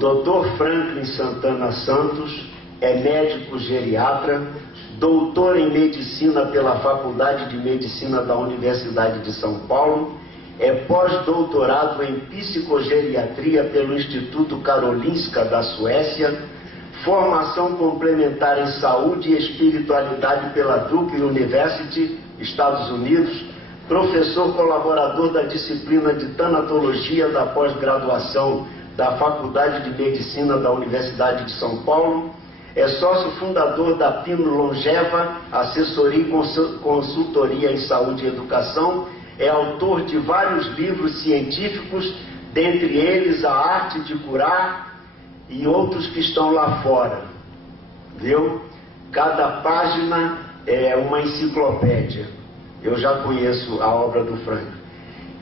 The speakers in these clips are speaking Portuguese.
Dr. Franklin Santana Santos é médico geriatra, doutor em medicina pela Faculdade de Medicina da Universidade de São Paulo, é pós-doutorado em psicogeriatria pelo Instituto Karolinska da Suécia, formação complementar em saúde e espiritualidade pela Duke University, Estados Unidos, professor colaborador da disciplina de tanatologia da pós-graduação da Faculdade de Medicina da Universidade de São Paulo, é sócio fundador da Pino Longeva, assessoria e consultoria em saúde e educação, é autor de vários livros científicos, dentre eles A Arte de Curar e outros que estão lá fora, viu? Cada página é uma enciclopédia. Eu já conheço a obra do Franklin.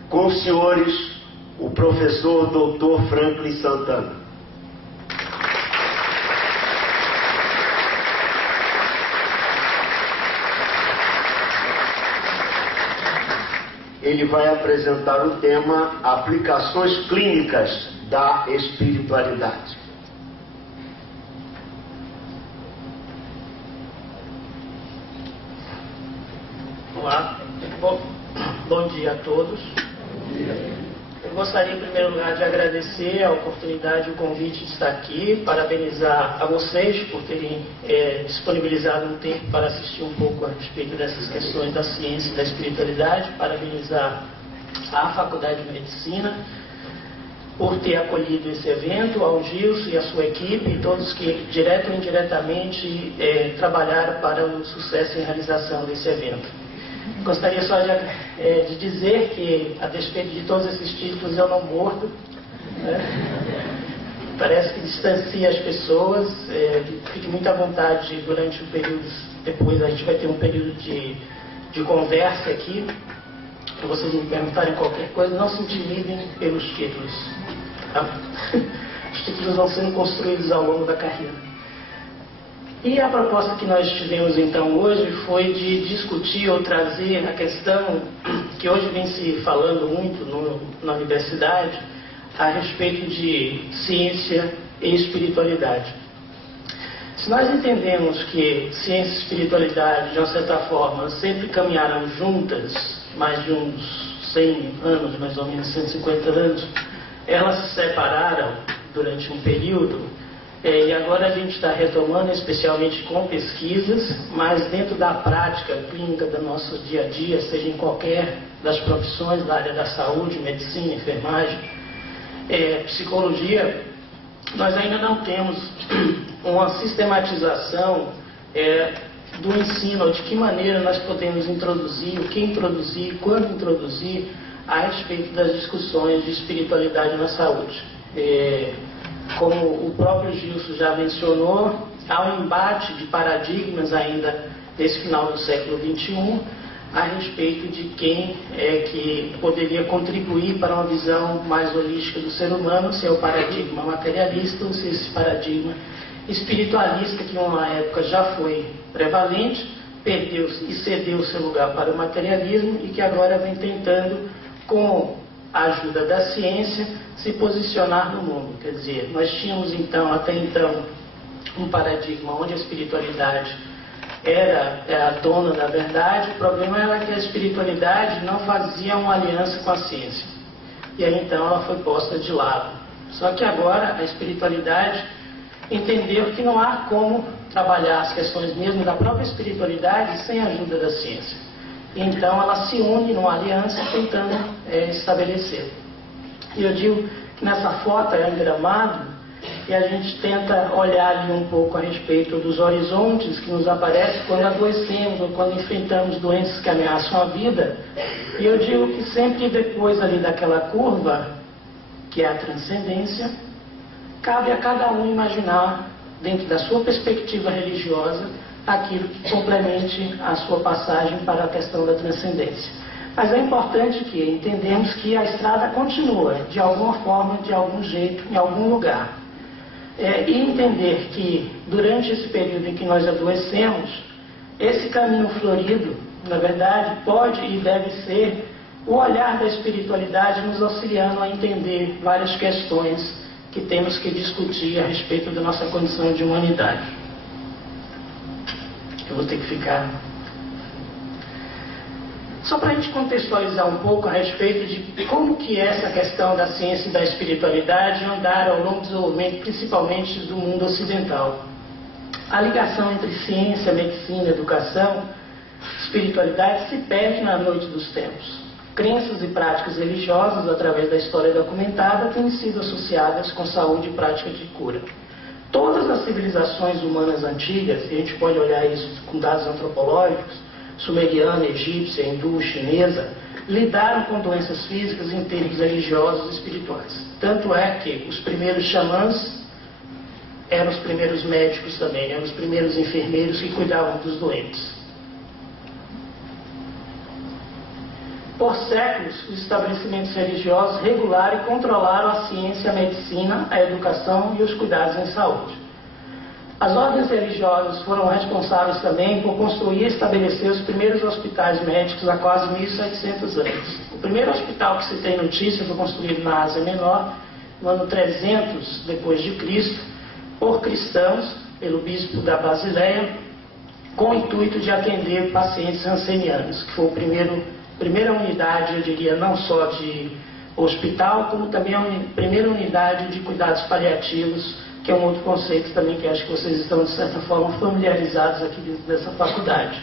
Com os senhores, o professor Dr. Franklin Santana. Ele vai apresentar o tema Aplicações Clínicas da Espiritualidade. Olá, bom dia a todos. Eu gostaria, em primeiro lugar, de agradecer a oportunidade e o convite de estar aqui, parabenizar a vocês por terem disponibilizado um tempo para assistir um pouco a respeito dessas questões da ciência e da espiritualidade, parabenizar a Faculdade de Medicina por ter acolhido esse evento, ao Gilson e a sua equipe, e todos que, direto ou indiretamente, trabalharam para o sucesso e realização desse evento. Gostaria só de dizer que, a despeito de todos esses títulos, eu não mordo, né? Parece que distancia as pessoas, fique muito à vontade durante o período, depois a gente vai ter um período de conversa aqui, para vocês me perguntarem qualquer coisa, não se intimidem pelos títulos. Tá? Os títulos vão sendo construídos ao longo da carreira. E a proposta que nós tivemos então hoje foi de discutir ou trazer a questão que hoje vem se falando muito na universidade a respeito de ciência e espiritualidade. Se nós entendemos que ciência e espiritualidade, de uma certa forma, sempre caminharam juntas, mais de uns 100 anos, mais ou menos 150 anos, elas se separaram durante um período. E agora a gente está retomando, especialmente com pesquisas, mas dentro da prática clínica do nosso dia a dia, seja em qualquer das profissões da área da saúde, medicina, enfermagem, psicologia, nós ainda não temos uma sistematização do ensino, ou de que maneira nós podemos introduzir, o que introduzir, quando introduzir, a respeito das discussões de espiritualidade na saúde. Como o próprio Gilson já mencionou, há um embate de paradigmas ainda nesse final do século XXI a respeito de quem é que poderia contribuir para uma visão mais holística do ser humano, se é o paradigma materialista ou se é esse paradigma espiritualista, que em uma época já foi prevalente, perdeu e cedeu seu lugar para o materialismo e que agora vem tentando, com a ajuda da ciência, se posicionar no mundo. Quer dizer, nós tínhamos então, até então, um paradigma onde a espiritualidade era a dona da verdade. O problema era que a espiritualidade não fazia uma aliança com a ciência. E aí então ela foi posta de lado. Só que agora a espiritualidade entendeu que não há como trabalhar as questões mesmo da própria espiritualidade sem a ajuda da ciência. Então ela se une numa aliança tentando estabelecer. E eu digo que nessa foto é um gramado e a gente tenta olhar ali um pouco a respeito dos horizontes que nos aparecem quando adoecemos ou quando enfrentamos doenças que ameaçam a vida. E eu digo que sempre depois ali daquela curva, que é a transcendência, cabe a cada um imaginar, dentro da sua perspectiva religiosa, aquilo que complemente a sua passagem para a questão da transcendência. Mas é importante que entendemos que a estrada continua, de alguma forma, de algum jeito, em algum lugar. E entender que, durante esse período em que nós adoecemos, esse caminho florido, na verdade, pode e deve ser o olhar da espiritualidade nos auxiliando a entender várias questões que temos que discutir a respeito da nossa condição de humanidade. Eu vou ter que ficar... Só para a gente contextualizar um pouco a respeito de como que essa questão da ciência e da espiritualidade andaram ao longo do desenvolvimento, principalmente do mundo ocidental. A ligação entre ciência, medicina, educação, espiritualidade se perde na noite dos tempos. Crenças e práticas religiosas, através da história documentada, têm sido associadas com saúde e prática de cura. Todas as civilizações humanas antigas, e a gente pode olhar isso com dados antropológicos, sumeriana, egípcia, hindu, chinesa, lidaram com doenças físicas em termos religiosos e espirituais. Tanto é que os primeiros xamãs eram os primeiros médicos também, eram os primeiros enfermeiros que cuidavam dos doentes. Por séculos, os estabelecimentos religiosos regularam e controlaram a ciência, a medicina, a educação e os cuidados em saúde. As ordens religiosas foram responsáveis também por construir e estabelecer os primeiros hospitais médicos há quase 1700 anos. O primeiro hospital que se tem notícia foi construído na Ásia Menor, no ano 300 depois de Cristo, por cristãos, pelo bispo da Basileia, com o intuito de atender pacientes rancenianos, que foi o primeira unidade, eu diria, não só de hospital, como também a primeira unidade de cuidados paliativos, que é um outro conceito também que acho que vocês estão, de certa forma, familiarizados aqui dentro dessa faculdade.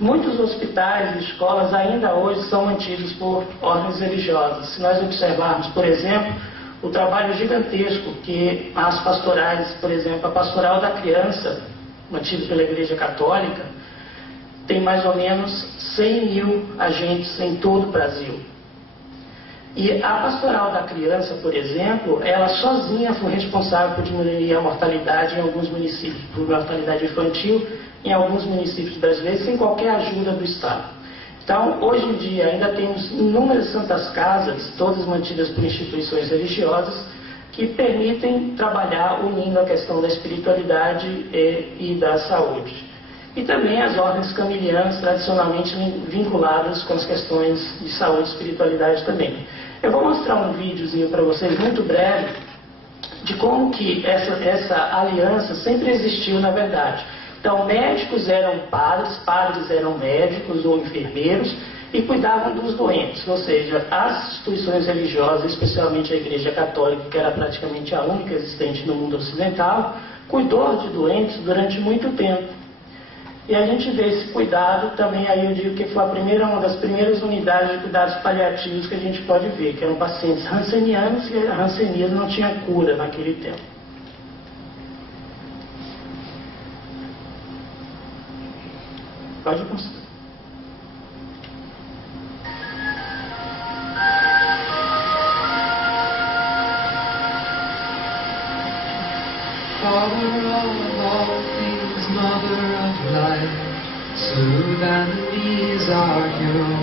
Muitos hospitais e escolas ainda hoje são mantidos por ordens religiosas. Se nós observarmos, por exemplo, o trabalho gigantesco que as pastorais, por exemplo, a pastoral da criança, mantida pela Igreja Católica, tem mais ou menos 100 mil agentes em todo o Brasil. E a pastoral da criança, por exemplo, ela sozinha foi responsável por diminuir a mortalidade em alguns municípios, por mortalidade infantil em alguns municípios brasileiros, sem qualquer ajuda do Estado. Então, hoje em dia, ainda temos inúmeras santas casas, todas mantidas por instituições religiosas, que permitem trabalhar unindo a questão da espiritualidade e da saúde. E também as ordens camilianas, tradicionalmente vinculadas com as questões de saúde e espiritualidade também. Eu vou mostrar um videozinho para vocês, muito breve, de como que essa aliança sempre existiu na verdade. Então, médicos eram padres, padres eram médicos ou enfermeiros e cuidavam dos doentes, ou seja, as instituições religiosas, especialmente a Igreja Católica, que era praticamente a única existente no mundo ocidental, cuidou de doentes durante muito tempo. E a gente vê esse cuidado também, aí eu digo que foi uma das primeiras unidades de cuidados paliativos que a gente pode ver, que eram pacientes rancenianos e a rancenia não tinha cura naquele tempo. Pode mostrar. Father of all things, mother of light, soothe and ease our human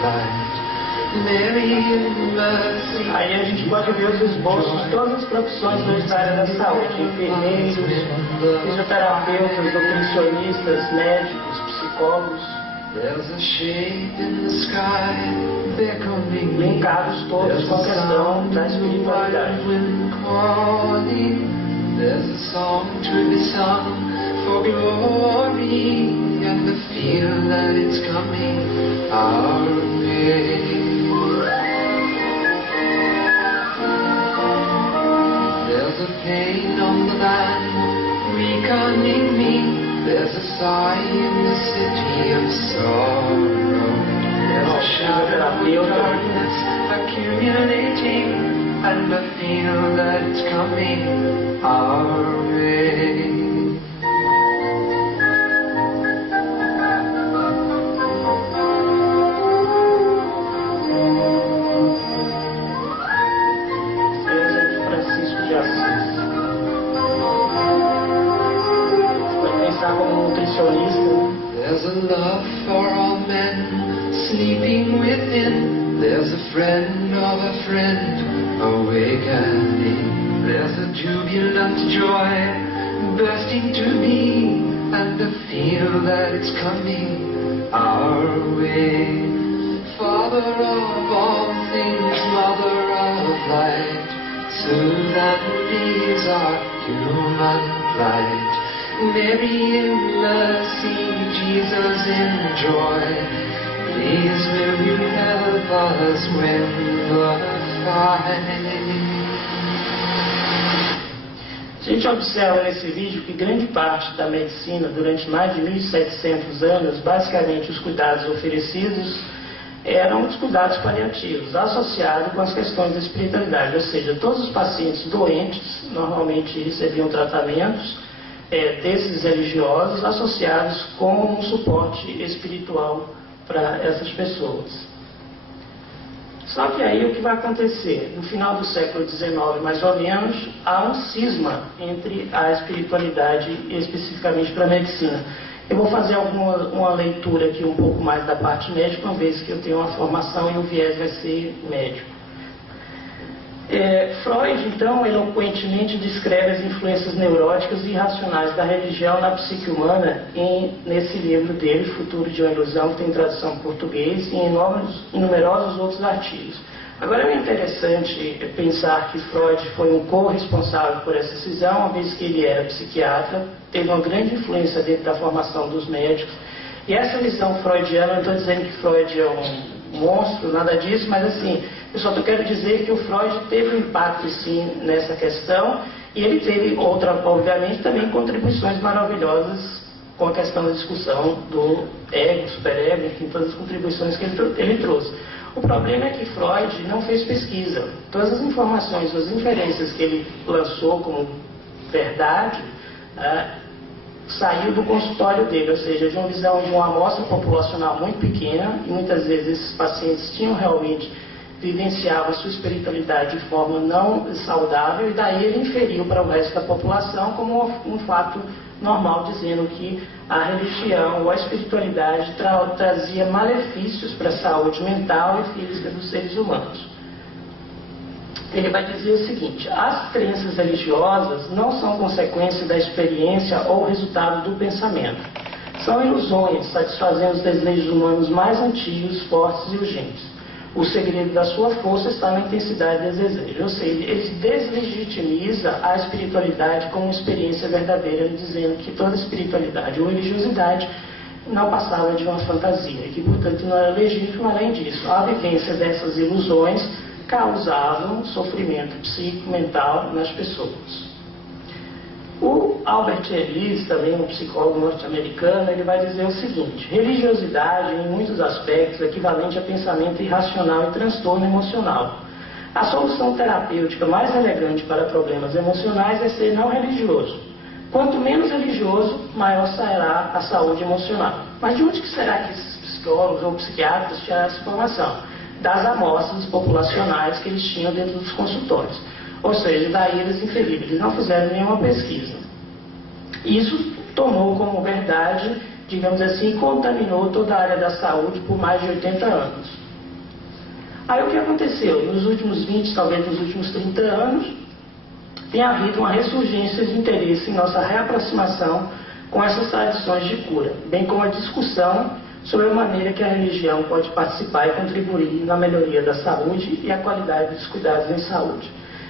light. Mary in mercy. Aí a gente pode ver os esboços de todas as profissões da área da saúde: enfermeiros, fisioterapeutas, nutricionistas, médicos, psicólogos. There's a shape in the sky beckoning, linkados todos com a questão da espiritualidade. There's a song to be sung for glory, and I feel that it's coming our way. There's a pain on the land weakening me. There's a sigh in the city of sorrow. There's a shadow of darkness accumulating, and I feel that it's coming our way. Francisco de Assis. Vai pensar como nutricionista. There's a love for all men sleeping within. There's a friend of a friend awakening. There's a jubilant joy bursting to be, and I feel that it's coming our way. Father of all things, mother of light, Sudan is our human plight. Mary in mercy, Jesus in joy. Please will you help us win the fight? A gente observa nesse vídeo que grande parte da medicina, durante mais de 1.700 anos, basicamente os cuidados oferecidos eram os cuidados paliativos, associados com as questões da espiritualidade, ou seja, todos os pacientes doentes normalmente recebiam tratamentos desses religiosos associados com um suporte espiritual para essas pessoas. Só que aí o que vai acontecer? No final do século XIX, mais ou menos, há um cisma entre a espiritualidade e especificamente para a medicina. Eu vou fazer uma leitura aqui um pouco mais da parte médica, uma vez que eu tenho uma formação e o viés vai ser médico. Freud, então, eloquentemente descreve as influências neuróticas e irracionais da religião na psique humana nesse livro dele, Futuro de uma Ilusão, que tem tradução em português, e em numerosos outros artigos. Agora é interessante pensar que Freud foi um co-responsável por essa cisão, uma vez que ele era psiquiatra, teve uma grande influência dentro da formação dos médicos, e essa visão freudiana, não estou dizendo que Freud é um monstro, nada disso, mas assim, eu só quero dizer que o Freud teve um impacto sim nessa questão, e ele teve obviamente também contribuições maravilhosas com a questão da discussão do ego, superego, enfim, todas as contribuições que ele trouxe. O problema é que Freud não fez pesquisa. Todas as informações, as inferências que ele lançou como verdade, saiu do consultório dele, ou seja, de uma visão de uma amostra populacional muito pequena, e muitas vezes esses pacientes tinham realmente vivenciado a sua espiritualidade de forma não saudável, e daí ele inferiu para o resto da população como um fato normal, dizendo que a religião ou a espiritualidade trazia malefícios para a saúde mental e física dos seres humanos. Ele vai dizer o seguinte: as crenças religiosas não são consequência da experiência ou resultado do pensamento. São ilusões, satisfazendo os desejos humanos mais antigos, fortes e urgentes. O segredo da sua força está na intensidade dos desejos. Ou seja, ele deslegitimiza a espiritualidade como uma experiência verdadeira, dizendo que toda espiritualidade ou religiosidade não passava de uma fantasia, e que, portanto, não era legítimo. Além disso, a vivência dessas ilusões causavam sofrimento psíquico, mental nas pessoas. O Albert Ellis, também um psicólogo norte-americano, ele vai dizer o seguinte: religiosidade, em muitos aspectos, é equivalente a pensamento irracional e transtorno emocional. A solução terapêutica mais elegante para problemas emocionais é ser não religioso. Quanto menos religioso, maior será a saúde emocional. Mas de onde que será que esses psicólogos ou psiquiatras tiraram essa informação? Das amostras populacionais que eles tinham dentro dos consultórios. Ou seja, daí eles inferiram, eles não fizeram nenhuma pesquisa. Isso tomou como verdade, digamos assim, contaminou toda a área da saúde por mais de 80 anos. Aí o que aconteceu? Nos últimos 20, talvez nos últimos 30 anos, tem havido uma ressurgência de interesse em nossa reaproximação com essas tradições de cura, bem como a discussão sobre a maneira que a religião pode participar e contribuir na melhoria da saúde e a qualidade dos cuidados em saúde.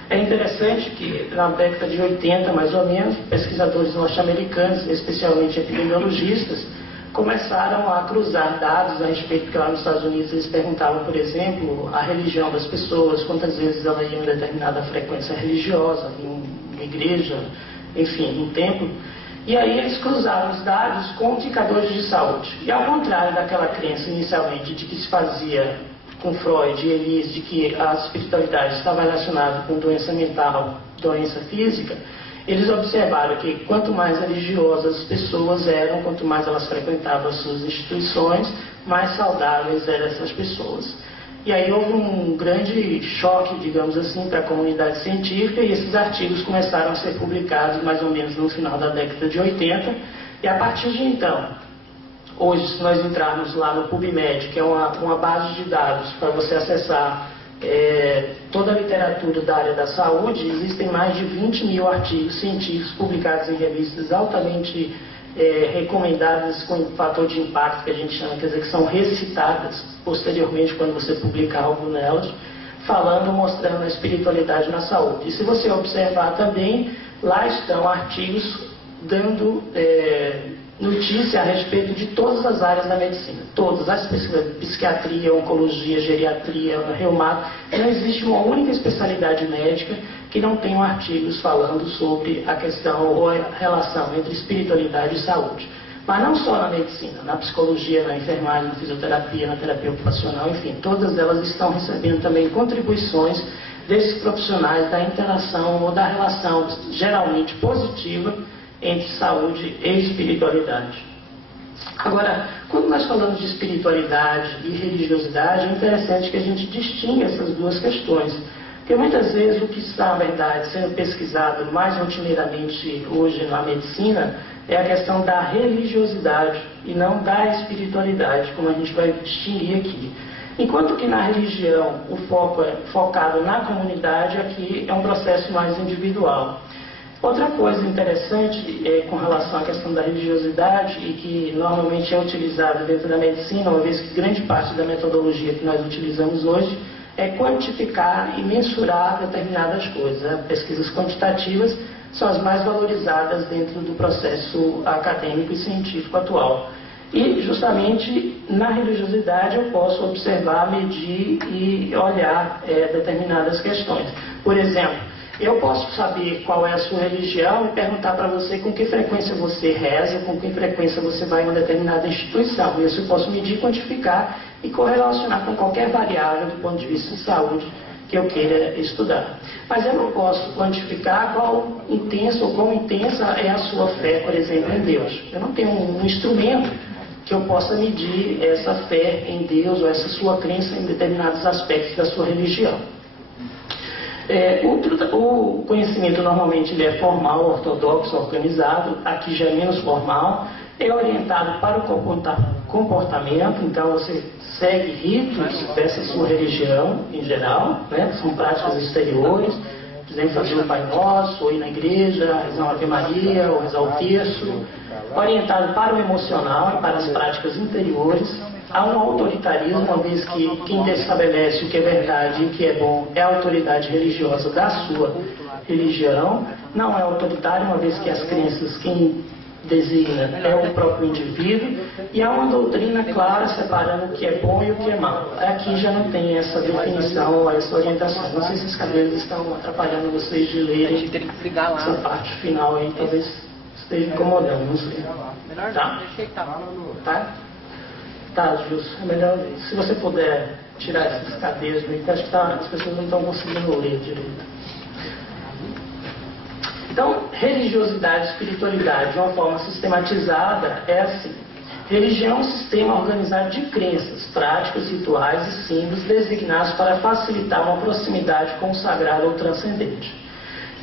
É interessante que na década de 80, mais ou menos, pesquisadores norte-americanos, especialmente epidemiologistas, começaram a cruzar dados a respeito, porque lá nos Estados Unidos eles perguntavam, por exemplo, a religião das pessoas, quantas vezes elas iam em determinada frequência religiosa, em uma igreja, enfim, um templo. E aí eles cruzaram os dados com indicadores de saúde. E ao contrário daquela crença inicialmente de que se fazia com Freud e Ellis, de que a espiritualidade estava relacionada com doença mental, doença física, eles observaram que quanto mais religiosas as pessoas eram, quanto mais elas frequentavam as suas instituições, mais saudáveis eram essas pessoas. E aí houve um grande choque, digamos assim, para a comunidade científica, e esses artigos começaram a ser publicados mais ou menos no final da década de 80, e a partir de então, hoje, se nós entrarmos lá no PubMed, que é uma base de dados para você acessar toda a literatura da área da saúde, existem mais de 20 mil artigos científicos publicados em revistas altamente recomendadas com fator de impacto, que a gente chama, quer dizer, que são recitadas posteriormente quando você publica algo nelas, falando, mostrando a espiritualidade na saúde. E se você observar também, lá estão artigos dando notícia a respeito de todas as áreas da medicina. Todas, as psiquiatria, oncologia, geriatria, reumato. Não existe uma única especialidade médica que não tenha artigos falando sobre a questão ou a relação entre espiritualidade e saúde. Mas não só na medicina, na psicologia, na enfermagem, na fisioterapia, na terapia ocupacional, enfim, todas elas estão recebendo também contribuições desses profissionais da interação ou da relação geralmente positiva entre saúde e espiritualidade. Agora, quando nós falamos de espiritualidade e religiosidade, é interessante que a gente distinga essas duas questões. Porque muitas vezes o que está, na verdade, sendo pesquisado mais rotineiramente hoje na medicina é a questão da religiosidade e não da espiritualidade, como a gente vai distinguir aqui. Enquanto que na religião o foco é focado na comunidade, aqui é um processo mais individual. Outra coisa interessante com relação à questão da religiosidade e que normalmente é utilizada dentro da medicina, uma vez que grande parte da metodologia que nós utilizamos hoje é quantificar e mensurar determinadas coisas. Né? Pesquisas quantitativas são as mais valorizadas dentro do processo acadêmico e científico atual. E justamente na religiosidade eu posso observar, medir e olhar determinadas questões. Por exemplo, eu posso saber qual é a sua religião e perguntar para você com que frequência você reza, com que frequência você vai em uma determinada instituição. Isso eu posso medir, quantificar e correlacionar com qualquer variável do ponto de vista de saúde que eu queira estudar. Mas eu não posso quantificar quão intensa é a sua fé, por exemplo, em Deus. Eu não tenho um instrumento que eu possa medir essa fé em Deus ou essa sua crença em determinados aspectos da sua religião. O conhecimento normalmente ele é formal, ortodoxo, organizado, aqui já é menos formal, é orientado para o comportamento, então você segue ritos dessa sua religião em geral, né? São práticas exteriores, por exemplo, fazer o Pai Nosso, ou ir na igreja, rezar uma Ave Maria, ou rezar o terço, orientado para o emocional e para as práticas interiores. Há um autoritarismo, uma vez que quem estabelece o que é verdade e o que é bom é a autoridade religiosa da sua religião. Não é autoritário, uma vez que as crenças, quem designa é o próprio indivíduo. E há uma doutrina clara separando o que é bom e o que é mal. Aqui já não tem essa definição ou essa orientação. Não sei se os cabelos estão atrapalhando vocês de lerem essa parte final aí, talvez esteja incomodando, não sei. Tá? Tá, Justo, é melhor ler. Se você puder tirar esses cadeias, porque acho que as pessoas não estão conseguindo ler direito. Então, religiosidade e espiritualidade, de uma forma sistematizada, é assim. Religião é um sistema organizado de crenças, práticas, rituais e símbolos designados para facilitar uma proximidade com o sagrado ou transcendente.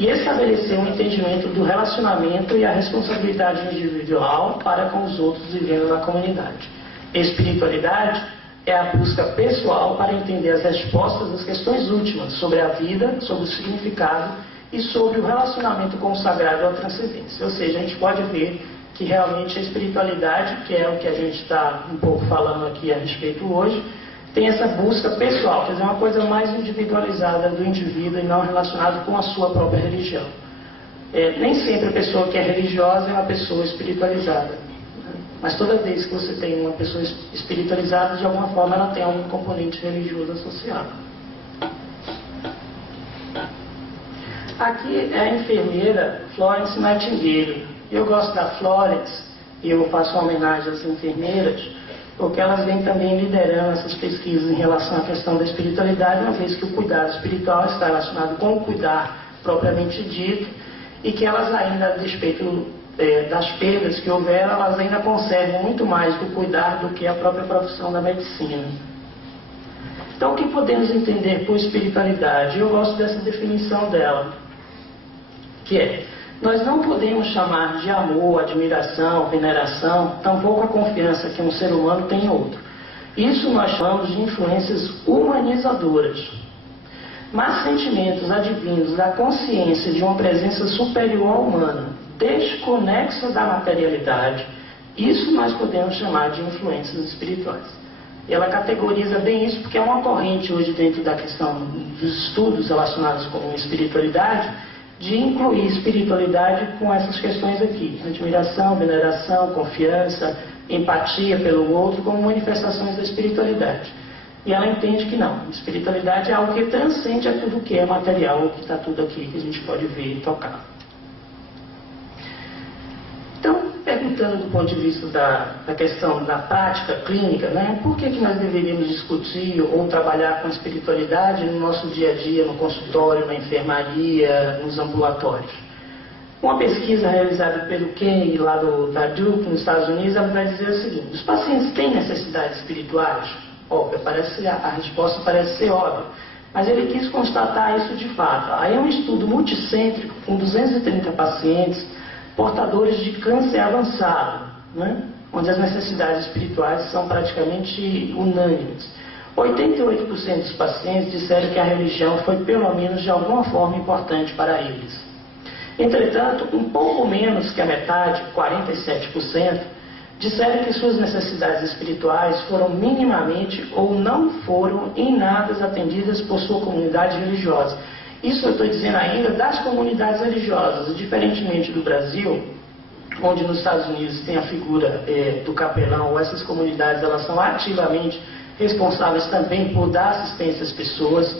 E estabelecer um entendimento do relacionamento e a responsabilidade individual para com os outros vivendo na comunidade. Espiritualidade é a busca pessoal para entender as respostas das questões últimas sobre a vida, sobre o significado e sobre o relacionamento com o sagrado ou a transcendência. Ou seja, a gente pode ver que realmente a espiritualidade, que é o que a gente está um pouco falando aqui a respeito hoje, tem essa busca pessoal, quer dizer, uma coisa mais individualizada do indivíduo e não relacionada com a sua própria religião. Nem sempre a pessoa que é religiosa é uma pessoa espiritualizada. Mas toda vez que você tem uma pessoa espiritualizada, de alguma forma ela tem algum componente religioso associado. Aqui é a enfermeira Florence Nightingale. Eu gosto da Florence e eu faço uma homenagem às enfermeiras, porque elas vêm também liderando essas pesquisas em relação à questão da espiritualidade, uma vez que o cuidado espiritual está relacionado com o cuidar propriamente dito, e que elas ainda, a despeito das perdas que houveram, elas ainda conservam muito mais do cuidar do que a própria profissão da medicina. Então, o que podemos entender por espiritualidade? Eu gosto dessa definição dela, que é: nós não podemos chamar de amor, admiração, veneração, tampouco a confiança que um ser humano tem em outro. Isso nós chamamos de influências humanizadoras. Mas sentimentos advindos da consciência de uma presença superior à humana, desconexa da materialidade, isso nós podemos chamar de influências espirituais. E ela categoriza bem isso porque é uma corrente hoje dentro da questão dos estudos relacionados com espiritualidade, de incluir espiritualidade com essas questões aqui: admiração, veneração, confiança, empatia pelo outro, como manifestações da espiritualidade. E ela entende que não, espiritualidade é algo que transcende a tudo que é material, o que está tudo aqui, que a gente pode ver e tocar. Então, perguntando do ponto de vista da questão da prática clínica, né, por que nós deveríamos discutir ou trabalhar com espiritualidade no nosso dia a dia, no consultório, na enfermaria, nos ambulatórios? Uma pesquisa realizada pelo Kenny, lá da Duke, nos Estados Unidos, ela vai dizer o seguinte: os pacientes têm necessidades espirituais? Óbvio, a resposta parece ser óbvia, mas ele quis constatar isso de fato. Aí é um estudo multicêntrico com 230 pacientes portadores de câncer avançado, né, onde as necessidades espirituais são praticamente unânimes. 88% dos pacientes disseram que a religião foi pelo menos de alguma forma importante para eles. Entretanto, um pouco menos que a metade, 47%, disseram que suas necessidades espirituais foram minimamente ou não foram em nada atendidas por sua comunidade religiosa. Isso eu estou dizendo ainda das comunidades religiosas, diferentemente do Brasil, onde nos Estados Unidos tem a figura do capelão, ou essas comunidades elas são ativamente responsáveis também por dar assistência às pessoas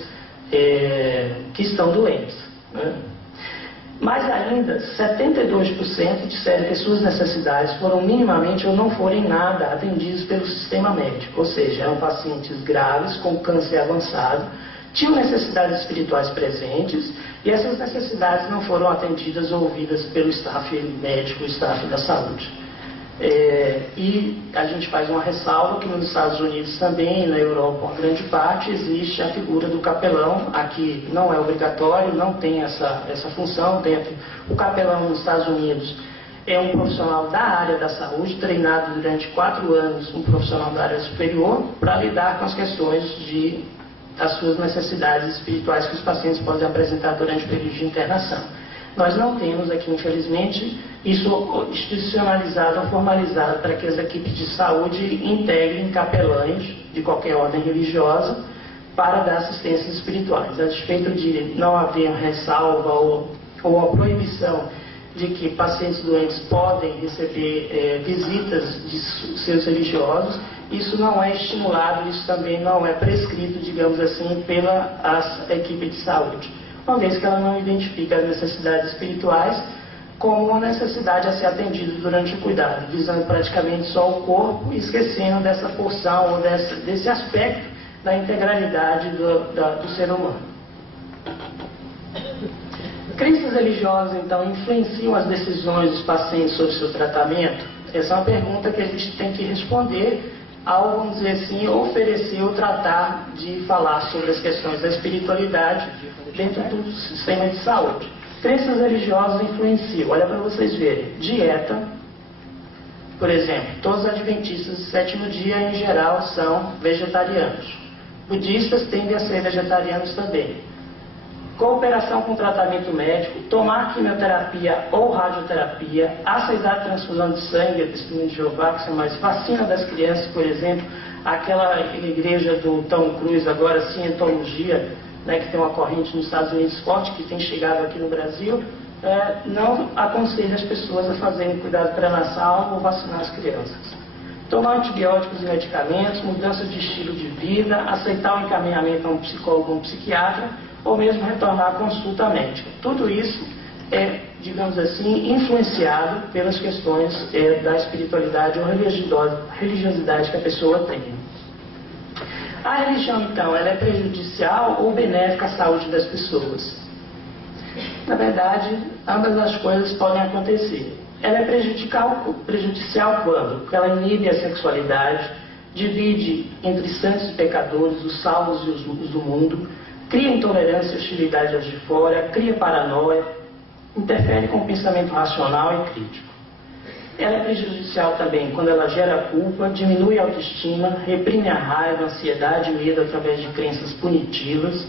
que estão doentes, né? Mais ainda, 72% disseram que suas necessidades foram minimamente ou não foram em nada atendidas pelo sistema médico, ou seja, eram pacientes graves com câncer avançado, tinham necessidades espirituais presentes e essas necessidades não foram atendidas ou ouvidas pelo staff médico, o staff da saúde. E a gente faz uma ressalva que nos Estados Unidos também, na Europa, uma grande parte, existe a figura do capelão. Aqui não é obrigatório, não tem essa função dentro. O capelão nos Estados Unidos é um profissional da área da saúde, treinado durante 4 anos, um profissional da área superior, para lidar com as questões das suas necessidades espirituais que os pacientes podem apresentar durante o período de internação. Nós não temos aqui, infelizmente, isso institucionalizado ou formalizado para que as equipes de saúde integrem capelães de qualquer ordem religiosa para dar assistências espirituais. A despeito de não haver ressalva ou a proibição de que pacientes doentes podem receber visitas de seus religiosos, isso não é estimulado, isso também não é prescrito, digamos assim, pela equipe de saúde, uma vez que ela não identifica as necessidades espirituais como uma necessidade a ser atendida durante o cuidado, visando praticamente só o corpo e esquecendo dessa porção ou desse aspecto da integralidade do ser humano. Crenças religiosas, então, influenciam as decisões dos pacientes sobre seu tratamento? Essa é uma pergunta que a gente tem que responder ao, vamos dizer assim, oferecer ou tratar de falar sobre as questões da espiritualidade dentro do sistema de saúde. Crenças religiosas influenciam, olha para vocês verem, dieta, por exemplo, todos os adventistas do 7º dia em geral são vegetarianos. Budistas tendem a ser vegetarianos também. Cooperação com tratamento médico, tomar quimioterapia ou radioterapia, aceitar transfusão de sangue, a testemunha de Jeová, que são mais vacina das crianças, por exemplo, aquela igreja do Tom Cruise, agora cientologia, né, que tem uma corrente nos Estados Unidos forte, que tem chegado aqui no Brasil, não aconselha as pessoas a fazerem cuidado pré-natal ou vacinar as crianças. Tomar antibióticos e medicamentos, mudança de estilo de vida, aceitar o encaminhamento a um psicólogo ou um psiquiatra, ou mesmo retornar à consulta médica. Tudo isso é, digamos assim, influenciado pelas questões da espiritualidade ou religiosidade que a pessoa tem. A religião, então, ela é prejudicial ou benéfica à saúde das pessoas? Na verdade, ambas as coisas podem acontecer. Ela é prejudicial quando? Porque ela inibe a sexualidade, divide entre santos e pecadores, os salvos e os do mundo, cria intolerância e hostilidade aos de fora, cria paranoia, interfere com o pensamento racional e crítico. Ela é prejudicial também quando ela gera culpa, diminui a autoestima, reprime a raiva, a ansiedade e medo através de crenças punitivas,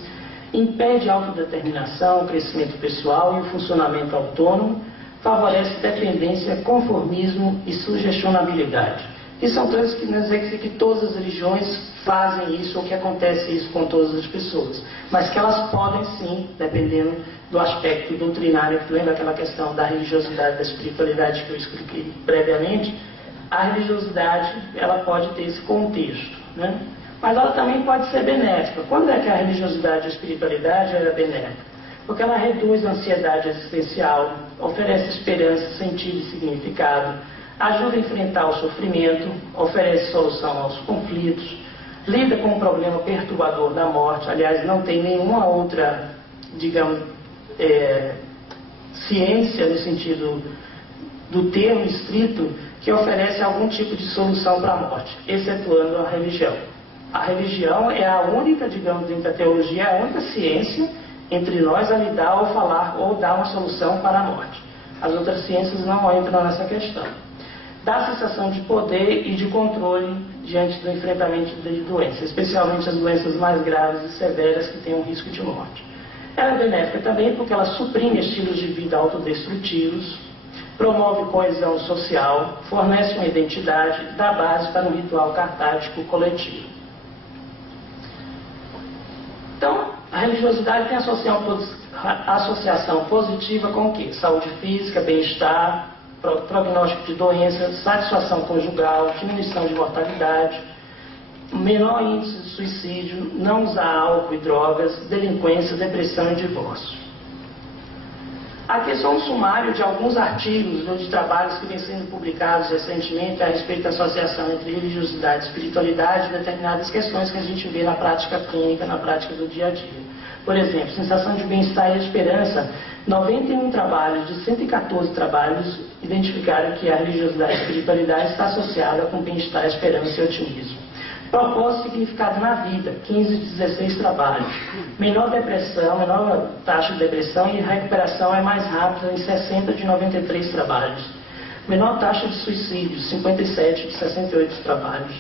impede a autodeterminação, o crescimento pessoal e o funcionamento autônomo, favorece dependência, conformismo e sugestionabilidade. Isso não quer dizer que todas as religiões fazem isso ou que acontece isso com todas as pessoas, mas que elas podem sim, dependendo do aspecto doutrinário, que lembra aquela questão da religiosidade, da espiritualidade que eu expliquei previamente, a religiosidade ela pode ter esse contexto, né? Mas ela também pode ser benéfica. Quando é que a religiosidade e a espiritualidade é benéfica? Porque ela reduz a ansiedade existencial, oferece esperança, sentido e significado, ajuda a enfrentar o sofrimento, oferece solução aos conflitos, lida com o problema perturbador da morte. Aliás, não tem nenhuma outra, digamos, ciência no sentido do termo estrito que oferece algum tipo de solução para a morte, excetuando a religião. A religião é a única, digamos, dentro da teologia, é a única ciência entre nós a lidar ou falar ou dar uma solução para a morte. As outras ciências não entram nessa questão. Dá a sensação de poder e de controle diante do enfrentamento de doenças, especialmente as doenças mais graves e severas que têm um risco de morte. Ela é benéfica também porque ela suprime estilos de vida autodestrutivos, promove coesão social, fornece uma identidade, dá base para um ritual catártico coletivo. Então, a religiosidade tem associação positiva com o quê? Saúde física, bem-estar, prognóstico de doenças, satisfação conjugal, diminuição de mortalidade, menor índice de suicídio, não usar álcool e drogas, delinquência, depressão e divórcio. Aqui é só um sumário de alguns artigos ou de trabalhos que vêm sendo publicados recentemente a respeito da associação entre religiosidade e espiritualidade e determinadas questões que a gente vê na prática clínica, na prática do dia a dia. Por exemplo, sensação de bem-estar e esperança, 91 trabalhos de 114 trabalhos identificaram que a religiosidade e a espiritualidade está associada com bem-estar, esperança e otimismo. Propósito e significado na vida, 15 de 16 trabalhos. Menor depressão, menor taxa de depressão e recuperação é mais rápida em 60 de 93 trabalhos. Menor taxa de suicídio, 57 de 68 trabalhos.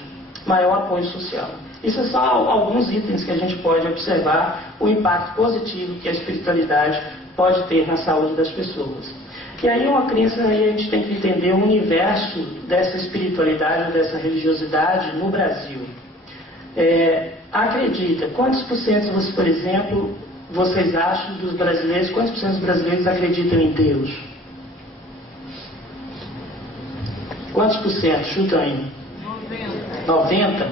Maior apoio social. Isso é só alguns itens que a gente pode observar o impacto positivo que a espiritualidade pode ter na saúde das pessoas. E aí uma crença, aí a gente tem que entender o universo dessa espiritualidade, dessa religiosidade no Brasil. Acredita, quantos por cento, por exemplo, vocês acham dos brasileiros, quantos por cento dos brasileiros acreditam em Deus? Quantos por cento? Chuta aí. 90?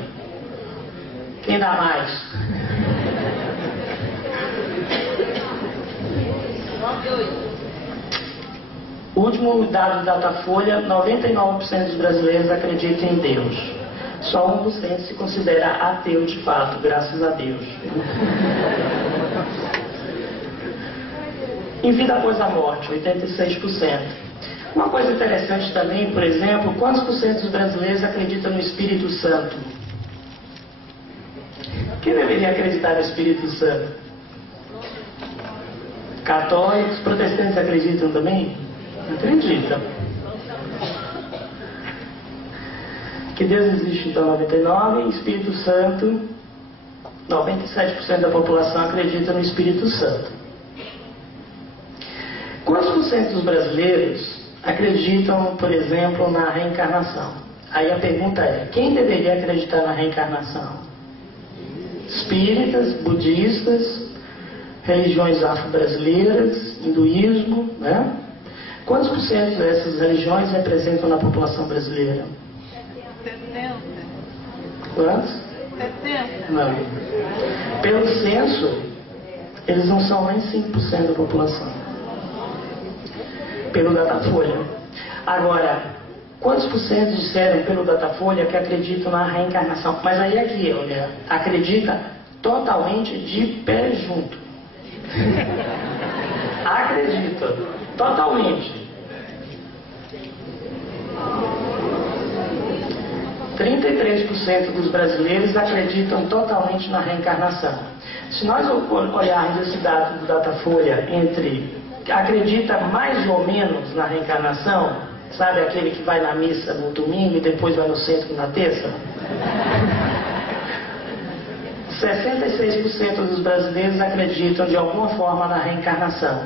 Quem dá mais? 98. O último dado do Datafolha, 99% dos brasileiros acreditam em Deus. Só 1% se considera ateu de fato, graças a Deus. Em vida após a morte, 86%. Uma coisa interessante também, por exemplo, quantos por cento dos brasileiros acreditam no Espírito Santo? Quem deveria acreditar no Espírito Santo? Católicos, protestantes acreditam também? Acredita. Que Deus existe, então, 99%, Espírito Santo, 97% da população acredita no Espírito Santo. Quantos por cento dos brasileiros acreditam, por exemplo, na reencarnação? Aí a pergunta é, quem deveria acreditar na reencarnação? Espíritas, budistas, religiões afro-brasileiras, hinduísmo, né? Quantos por cento dessas religiões representam na população brasileira? 70. Quantos? 70. Não. Pelo censo, eles não são nem 5% da população. Pelo Datafolha. Agora, quantos por cento disseram pelo Datafolha que acreditam na reencarnação? Mas aí é que, olha, acredita totalmente de pé junto. Acredita. Totalmente. 33% dos brasileiros acreditam totalmente na reencarnação. Se nós olharmos esse dado do Datafolha entre acredita mais ou menos na reencarnação, sabe aquele que vai na missa no domingo e depois vai no centro na terça? 66% dos brasileiros acreditam de alguma forma na reencarnação.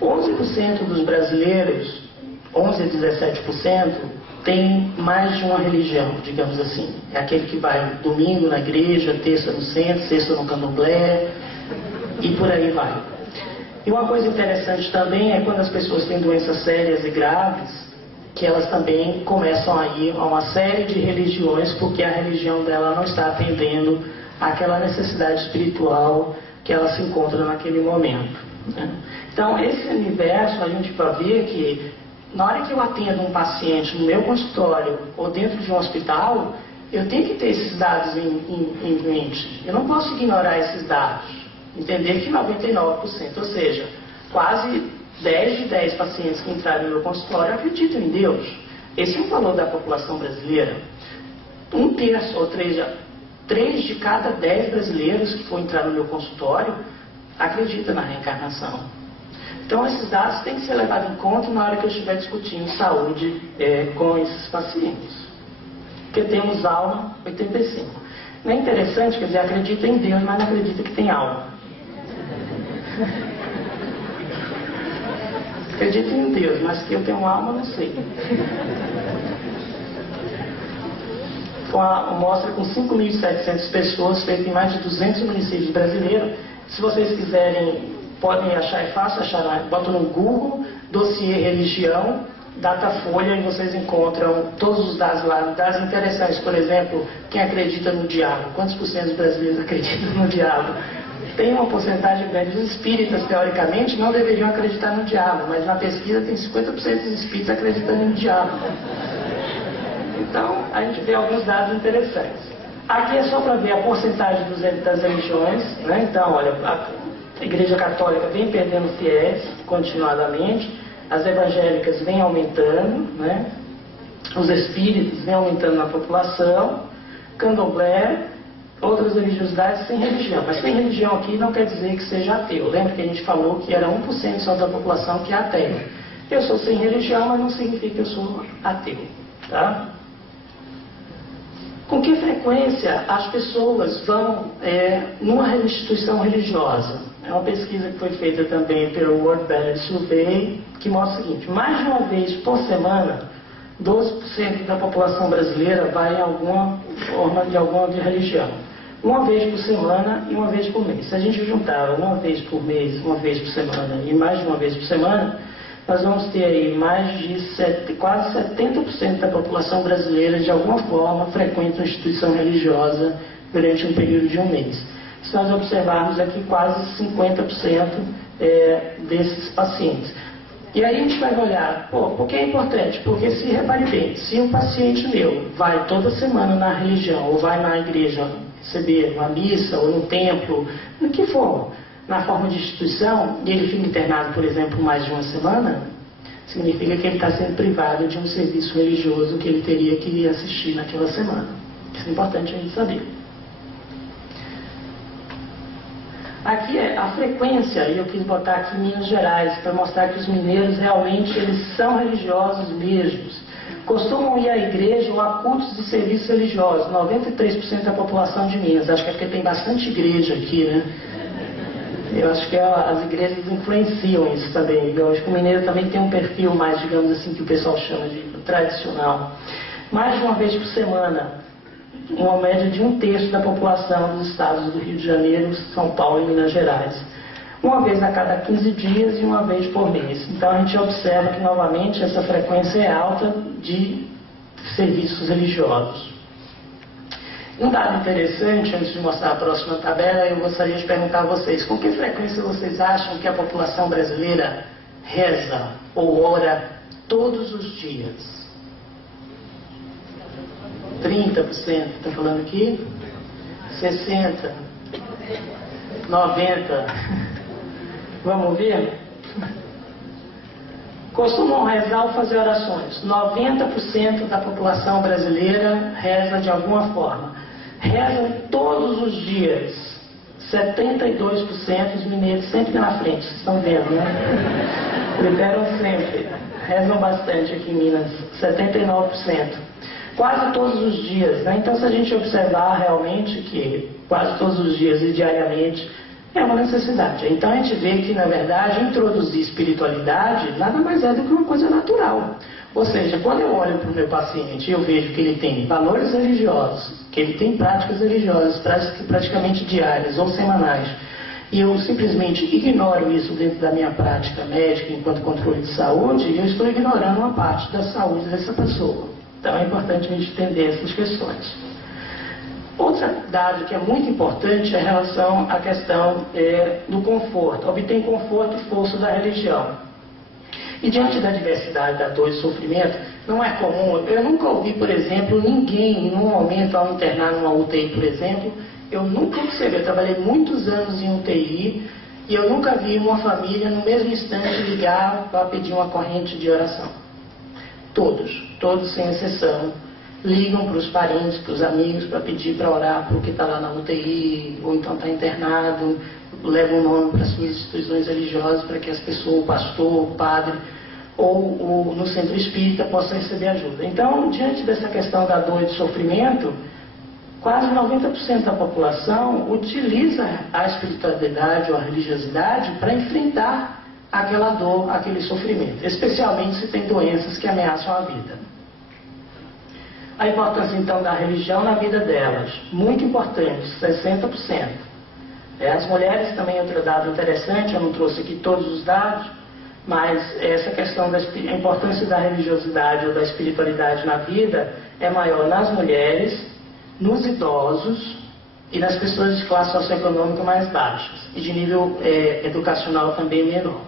11% dos brasileiros, 11 a 17%, tem mais de uma religião, digamos assim. É aquele que vai domingo na igreja, terça no centro, sexta no candomblé, e por aí vai. E uma coisa interessante também é quando as pessoas têm doenças sérias e graves, que elas também começam a ir a uma série de religiões, porque a religião dela não está atendendo àquela necessidade espiritual que ela se encontra naquele momento, né? Então, esse universo, a gente vai ver que, na hora que eu atendo um paciente no meu consultório ou dentro de um hospital, eu tenho que ter esses dados em mente. Eu não posso ignorar esses dados. Entender que 99%, ou seja, quase 10 de 10 pacientes que entraram no meu consultório acreditam em Deus. Esse é um valor da população brasileira. 1/3 ou 3 de cada 10 brasileiros que for entrar no meu consultório acreditam na reencarnação. Então, esses dados têm que ser levados em conta na hora que eu estiver discutindo saúde com esses pacientes. Porque temos alma 85. Não é interessante, quer dizer, acredita em Deus, mas não acredita que tem alma. Acredito em Deus, mas que eu tenho alma, não sei. Foi uma amostra com 5.700 pessoas, feita em mais de 200 municípios brasileiros. Se vocês quiserem, podem achar, é fácil achar, botam no Google, dossiê religião, Datafolha, e vocês encontram todos os dados lá, dados interessantes. Por exemplo, quem acredita no diabo, quantos por cento dos brasileiros acreditam no diabo? Tem uma porcentagem grande dos espíritas, teoricamente, não deveriam acreditar no diabo, mas na pesquisa tem 50% dos espíritas acreditando no diabo. Então, a gente vê alguns dados interessantes. Aqui é só para ver a porcentagem das religiões, né? Então, olha, a Igreja Católica vem perdendo fiéis continuadamente, as evangélicas vêm aumentando, né? Os espíritas vêm aumentando na população, candomblé, outras religiosidades sem religião. Mas sem religião aqui não quer dizer que seja ateu. Lembra que a gente falou que era 1% só da população que é ateia. Eu sou sem religião, mas não significa que eu sou ateu. Tá? Com que frequência as pessoas vão numa instituição religiosa? É uma pesquisa que foi feita também pelo World Banner Survey, que mostra o seguinte: mais de uma vez por semana, 12% da população brasileira vai em alguma forma de alguma religião. Uma vez por semana e uma vez por mês. Se a gente juntar uma vez por mês, uma vez por semana e mais de uma vez por semana, nós vamos ter aí mais de quase 70% da população brasileira de alguma forma frequenta uma instituição religiosa durante um período de um mês. Se nós observarmos aqui, quase 50% desses pacientes. E aí a gente vai olhar, por que é importante? Porque se repare bem, se um paciente meu vai toda semana na religião, ou vai na igreja receber uma missa, ou no templo, no que for, na forma de instituição, e ele fica internado, por exemplo, mais de uma semana, significa que ele está sendo privado de um serviço religioso que ele teria que assistir naquela semana. Isso é importante a gente saber. Aqui é a frequência, e eu quis botar aqui em Minas Gerais, para mostrar que os mineiros realmente eles são religiosos mesmos. Costumam ir à igreja ou a cultos de serviços religiosos, 93% da população de Minas. Acho que é porque tem bastante igreja aqui, né? Eu acho que as igrejas influenciam isso também. Eu acho que o mineiro também tem um perfil mais, digamos assim, que o pessoal chama de tradicional. Mais de uma vez por semana, uma média de 1/3 da população dos estados do Rio de Janeiro, São Paulo e Minas Gerais. Uma vez a cada 15 dias e uma vez por mês. Então a gente observa que novamente essa frequência é alta de serviços religiosos. Um dado interessante, antes de mostrar a próxima tabela, eu gostaria de perguntar a vocês: com que frequência vocês acham que a população brasileira reza ou ora todos os dias? 30%, está falando aqui? 60%? 90%? Vamos ver? Costumam rezar ou fazer orações. 90% da população brasileira reza de alguma forma. Rezam todos os dias. 72%, os mineiros sempre na frente, vocês estão vendo, né? Liberam sempre. Rezam bastante aqui em Minas, 79%. Quase todos os dias, né? Então, se a gente observar realmente que quase todos os dias e diariamente é uma necessidade. Então, a gente vê que, na verdade, introduzir espiritualidade nada mais é do que uma coisa natural. Ou seja, quando eu olho para o meu paciente e eu vejo que ele tem valores religiosos, que ele tem práticas religiosas praticamente diárias ou semanais, e eu simplesmente ignoro isso dentro da minha prática médica enquanto controle de saúde, eu estou ignorando uma parte da saúde dessa pessoa. Então é importante a gente entender essas questões. Outro dado que é muito importante é em relação à questão do conforto. Obtém conforto e força da religião. E diante da diversidade da dor e sofrimento, não é comum, eu nunca ouvi, por exemplo, ninguém, em um momento, ao internar numa UTI, por exemplo, eu nunca observei, eu trabalhei muitos anos em UTI, e eu nunca vi uma família, no mesmo instante, ligar para pedir uma corrente de oração. Todos sem exceção, ligam para os parentes, para os amigos, para pedir para orar porque está lá na UTI, ou então está internado, levam o nome para as suas instituições religiosas para que as pessoas, o pastor, o padre ou no centro espírita possam receber ajuda. Então, diante dessa questão da dor e do sofrimento, quase 90% da população utiliza a espiritualidade ou a religiosidade para enfrentar aquela dor, aquele sofrimento, especialmente se tem doenças que ameaçam a vida. A importância, então, da religião na vida delas, muito importante, 60%. As mulheres também é outro dado interessante, eu não trouxe aqui todos os dados, mas essa questão da importância da religiosidade ou da espiritualidade na vida é maior nas mulheres, nos idosos e nas pessoas de classe socioeconômica mais baixas e de nível educacional também menor.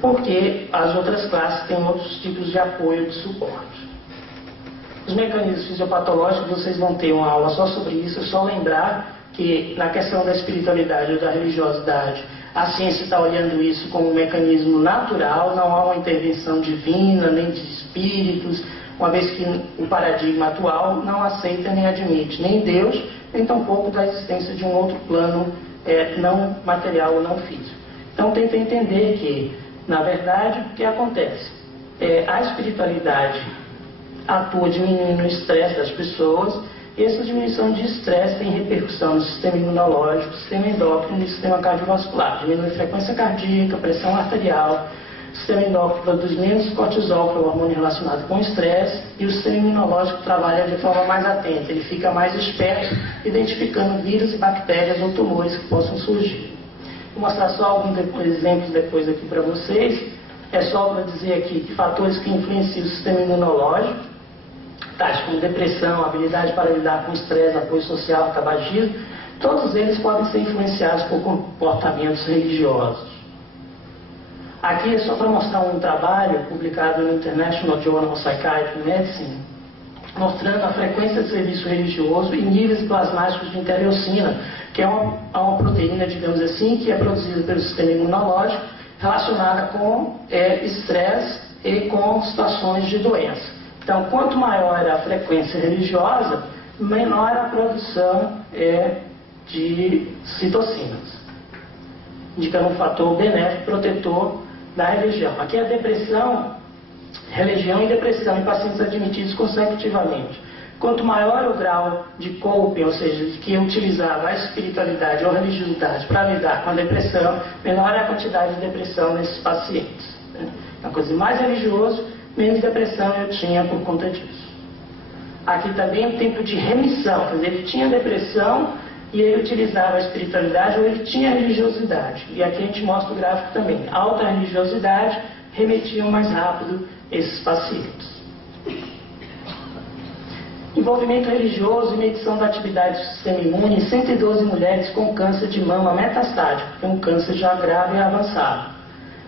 Porque as outras classes têm outros tipos de apoio e de suporte. Os mecanismos fisiopatológicos, vocês vão ter uma aula só sobre isso, é só lembrar que na questão da espiritualidade ou da religiosidade, a ciência está olhando isso como um mecanismo natural, não há uma intervenção divina, nem de espíritos, uma vez que o paradigma atual não aceita nem admite nem Deus, nem tampouco da existência de um outro plano não material ou não físico. Então tenta entender que, na verdade, o que acontece? A espiritualidade atua diminuindo o estresse das pessoas, e essa diminuição de estresse tem repercussão no sistema imunológico, sistema endócrino e sistema cardiovascular. Diminui a frequência cardíaca, pressão arterial, o sistema endócrino produz menos cortisol, que é o hormônio relacionado com o estresse, e o sistema imunológico trabalha de forma mais atenta, ele fica mais esperto, identificando vírus e bactérias ou tumores que possam surgir. Vou mostrar só alguns exemplos depois aqui para vocês. É só para dizer aqui que fatores que influenciam o sistema imunológico, tais como depressão, habilidade para lidar com estresse, apoio social, tabagismo, todos eles podem ser influenciados por comportamentos religiosos. Aqui é só para mostrar um trabalho publicado no International Journal of Psychiatry and Medicine, mostrando a frequência de serviço religioso e níveis plasmáticos de interleucina, que é uma proteína, digamos assim, que é produzida pelo sistema imunológico, relacionada com estresse e com situações de doença. Então, quanto maior a frequência religiosa, menor a produção de citocinas, indicando um fator benéfico protetor da religião. Aqui a depressão, religião e depressão em pacientes admitidos consecutivamente. Quanto maior o grau de coping, ou seja, de que eu utilizava a espiritualidade ou a religiosidade para lidar com a depressão, menor é a quantidade de depressão nesses pacientes. Uma coisa mais religioso, menos depressão eu tinha por conta disso. Aqui também o tempo de remissão, quer dizer, ele tinha depressão e ele utilizava a espiritualidade ou ele tinha religiosidade. E aqui a gente mostra o gráfico também. Alta religiosidade remetiam mais rápido esses pacientes. Envolvimento religioso e medição da atividade do sistema imune em 112 mulheres com câncer de mama metastático, que é um câncer já grave e avançado.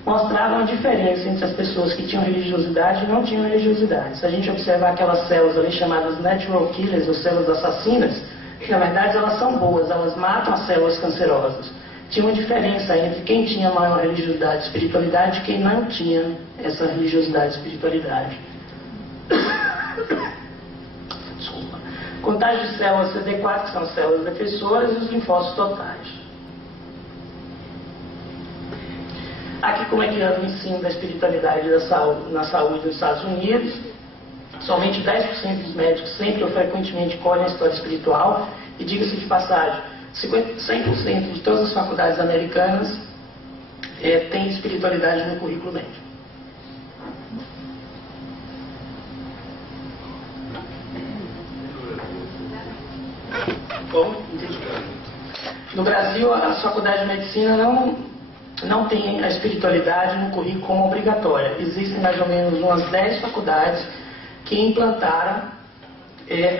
Mostravam a diferença entre as pessoas que tinham religiosidade e não tinham religiosidade. Se a gente observar aquelas células ali chamadas natural killers, ou células assassinas, que na verdade elas são boas, elas matam as células cancerosas. Tinha uma diferença entre quem tinha maior religiosidade e espiritualidade e quem não tinha essa religiosidade e espiritualidade. Desculpa. Contagem de células CD4, que são células defensoras, e os linfócitos totais. Aqui como é que anda o ensino da espiritualidade na saúde nos Estados Unidos. Somente 10% dos médicos sempre ou frequentemente colhem a história espiritual, e diga-se de passagem, 100% de todas as faculdades americanas têm espiritualidade no currículo médico. Bom, entendi. No Brasil, a faculdade de medicina não tem a espiritualidade no currículo como obrigatória. Existem mais ou menos umas 10 faculdades que implantaram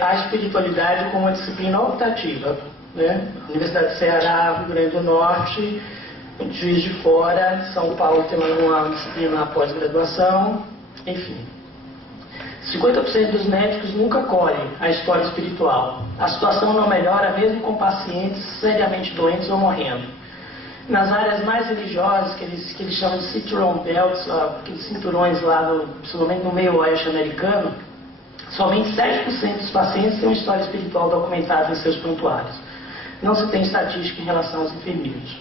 a espiritualidade como uma disciplina optativa, né? Universidade do Ceará, Rio Grande do Norte, Juiz de Fora, São Paulo tem uma disciplina pós-graduação, enfim. 50% dos médicos nunca colhem a história espiritual. A situação não melhora mesmo com pacientes seriamente doentes ou morrendo. Nas áreas mais religiosas, que eles chamam de cinturão belts, aqueles cinturões lá, principalmente no meio oeste americano, somente 7% dos pacientes têm uma história espiritual documentada em seus prontuários. Não se tem estatística em relação aos enfermeiros.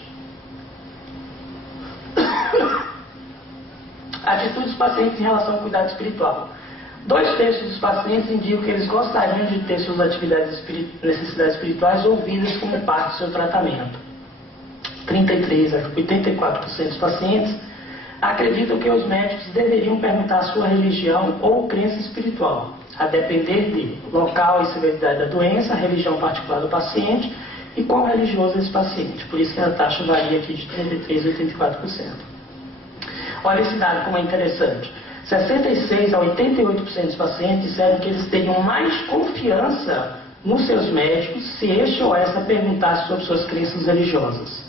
Atitude dos pacientes em relação ao cuidado espiritual. 2/3 dos pacientes indicam que eles gostariam de ter suas necessidades espirituais ouvidas como parte do seu tratamento. 33 a 84% dos pacientes acreditam que os médicos deveriam perguntar a sua religião ou crença espiritual, a depender de local e severidade da doença, a religião particular do paciente e quão religioso é esse paciente. Por isso que a taxa varia aqui de 33 a 84%. Olha esse dado como é interessante. 66 a 88% dos pacientes disseram que eles teriam mais confiança nos seus médicos se este ou essa perguntasse sobre suas crenças religiosas.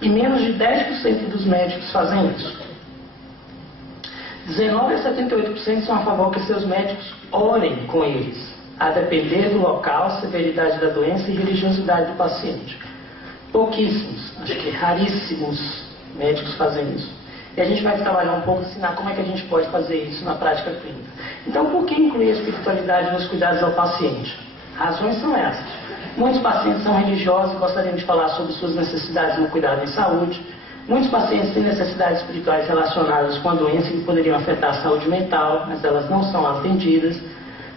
E menos de 10% dos médicos fazem isso. 19 a 78% são a favor que seus médicos orem com eles, a depender do local, severidade da doença e religiosidade do paciente. Pouquíssimos, acho que raríssimos médicos fazem isso. E a gente vai trabalhar um pouco, ensinar como é que a gente pode fazer isso na prática clínica. Então, por que incluir a espiritualidade nos cuidados ao paciente? Razões são essas. Muitos pacientes são religiosos e gostariam de falar sobre suas necessidades no cuidado em saúde. Muitos pacientes têm necessidades espirituais relacionadas com a doença que poderiam afetar a saúde mental, mas elas não são atendidas.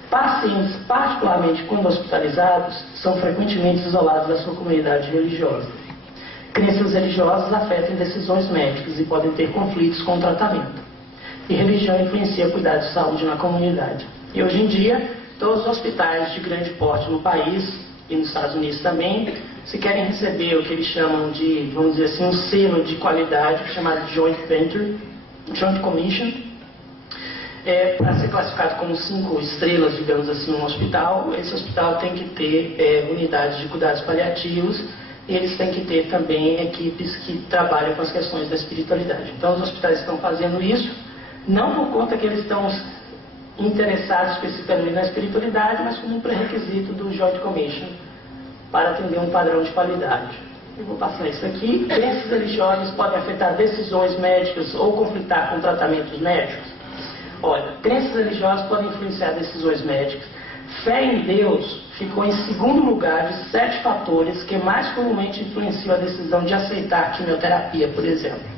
Pacientes, particularmente quando hospitalizados, são frequentemente isolados da sua comunidade religiosa. Crenças religiosas afetam decisões médicas e podem ter conflitos com o tratamento. E religião influencia cuidados de saúde na comunidade. E hoje em dia, todos os hospitais de grande porte no país, e nos Estados Unidos também, se querem receber o que eles chamam de, vamos dizer assim, um selo de qualidade, chamado Joint Venture, Joint Commission, para ser classificado como 5 estrelas, digamos assim, um hospital. Esse hospital tem que ter unidades de cuidados paliativos, e eles têm que ter também equipes que trabalham com as questões da espiritualidade. Então, os hospitais estão fazendo isso, não por conta que eles estão interessados especificamente na espiritualidade, mas como um pré-requisito do Joint Commission para atender um padrão de qualidade. Eu vou passar isso aqui. Crenças religiosas podem afetar decisões médicas ou conflitar com tratamentos médicos? Olha, crenças religiosas podem influenciar decisões médicas. Fé em Deus ficou em segundo lugar de 7 fatores que mais comumente influenciam a decisão de aceitar quimioterapia, por exemplo.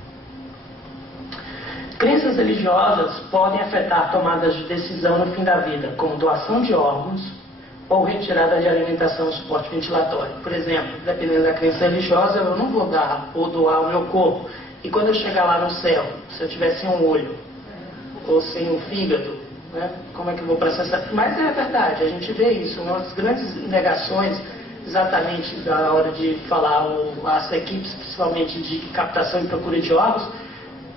Crenças religiosas podem afetar tomadas de decisão no fim da vida, como doação de órgãos ou retirada de alimentação e suporte ventilatório. Por exemplo, dependendo da crença religiosa, eu não vou dar ou doar o meu corpo. E quando eu chegar lá no céu, se eu tiver sem um olho ou sem um fígado, né, como é que eu vou processar? Mas é verdade, a gente vê isso. Uma das grandes indagações, exatamente na hora de falar as equipes, principalmente de captação e procura de órgãos,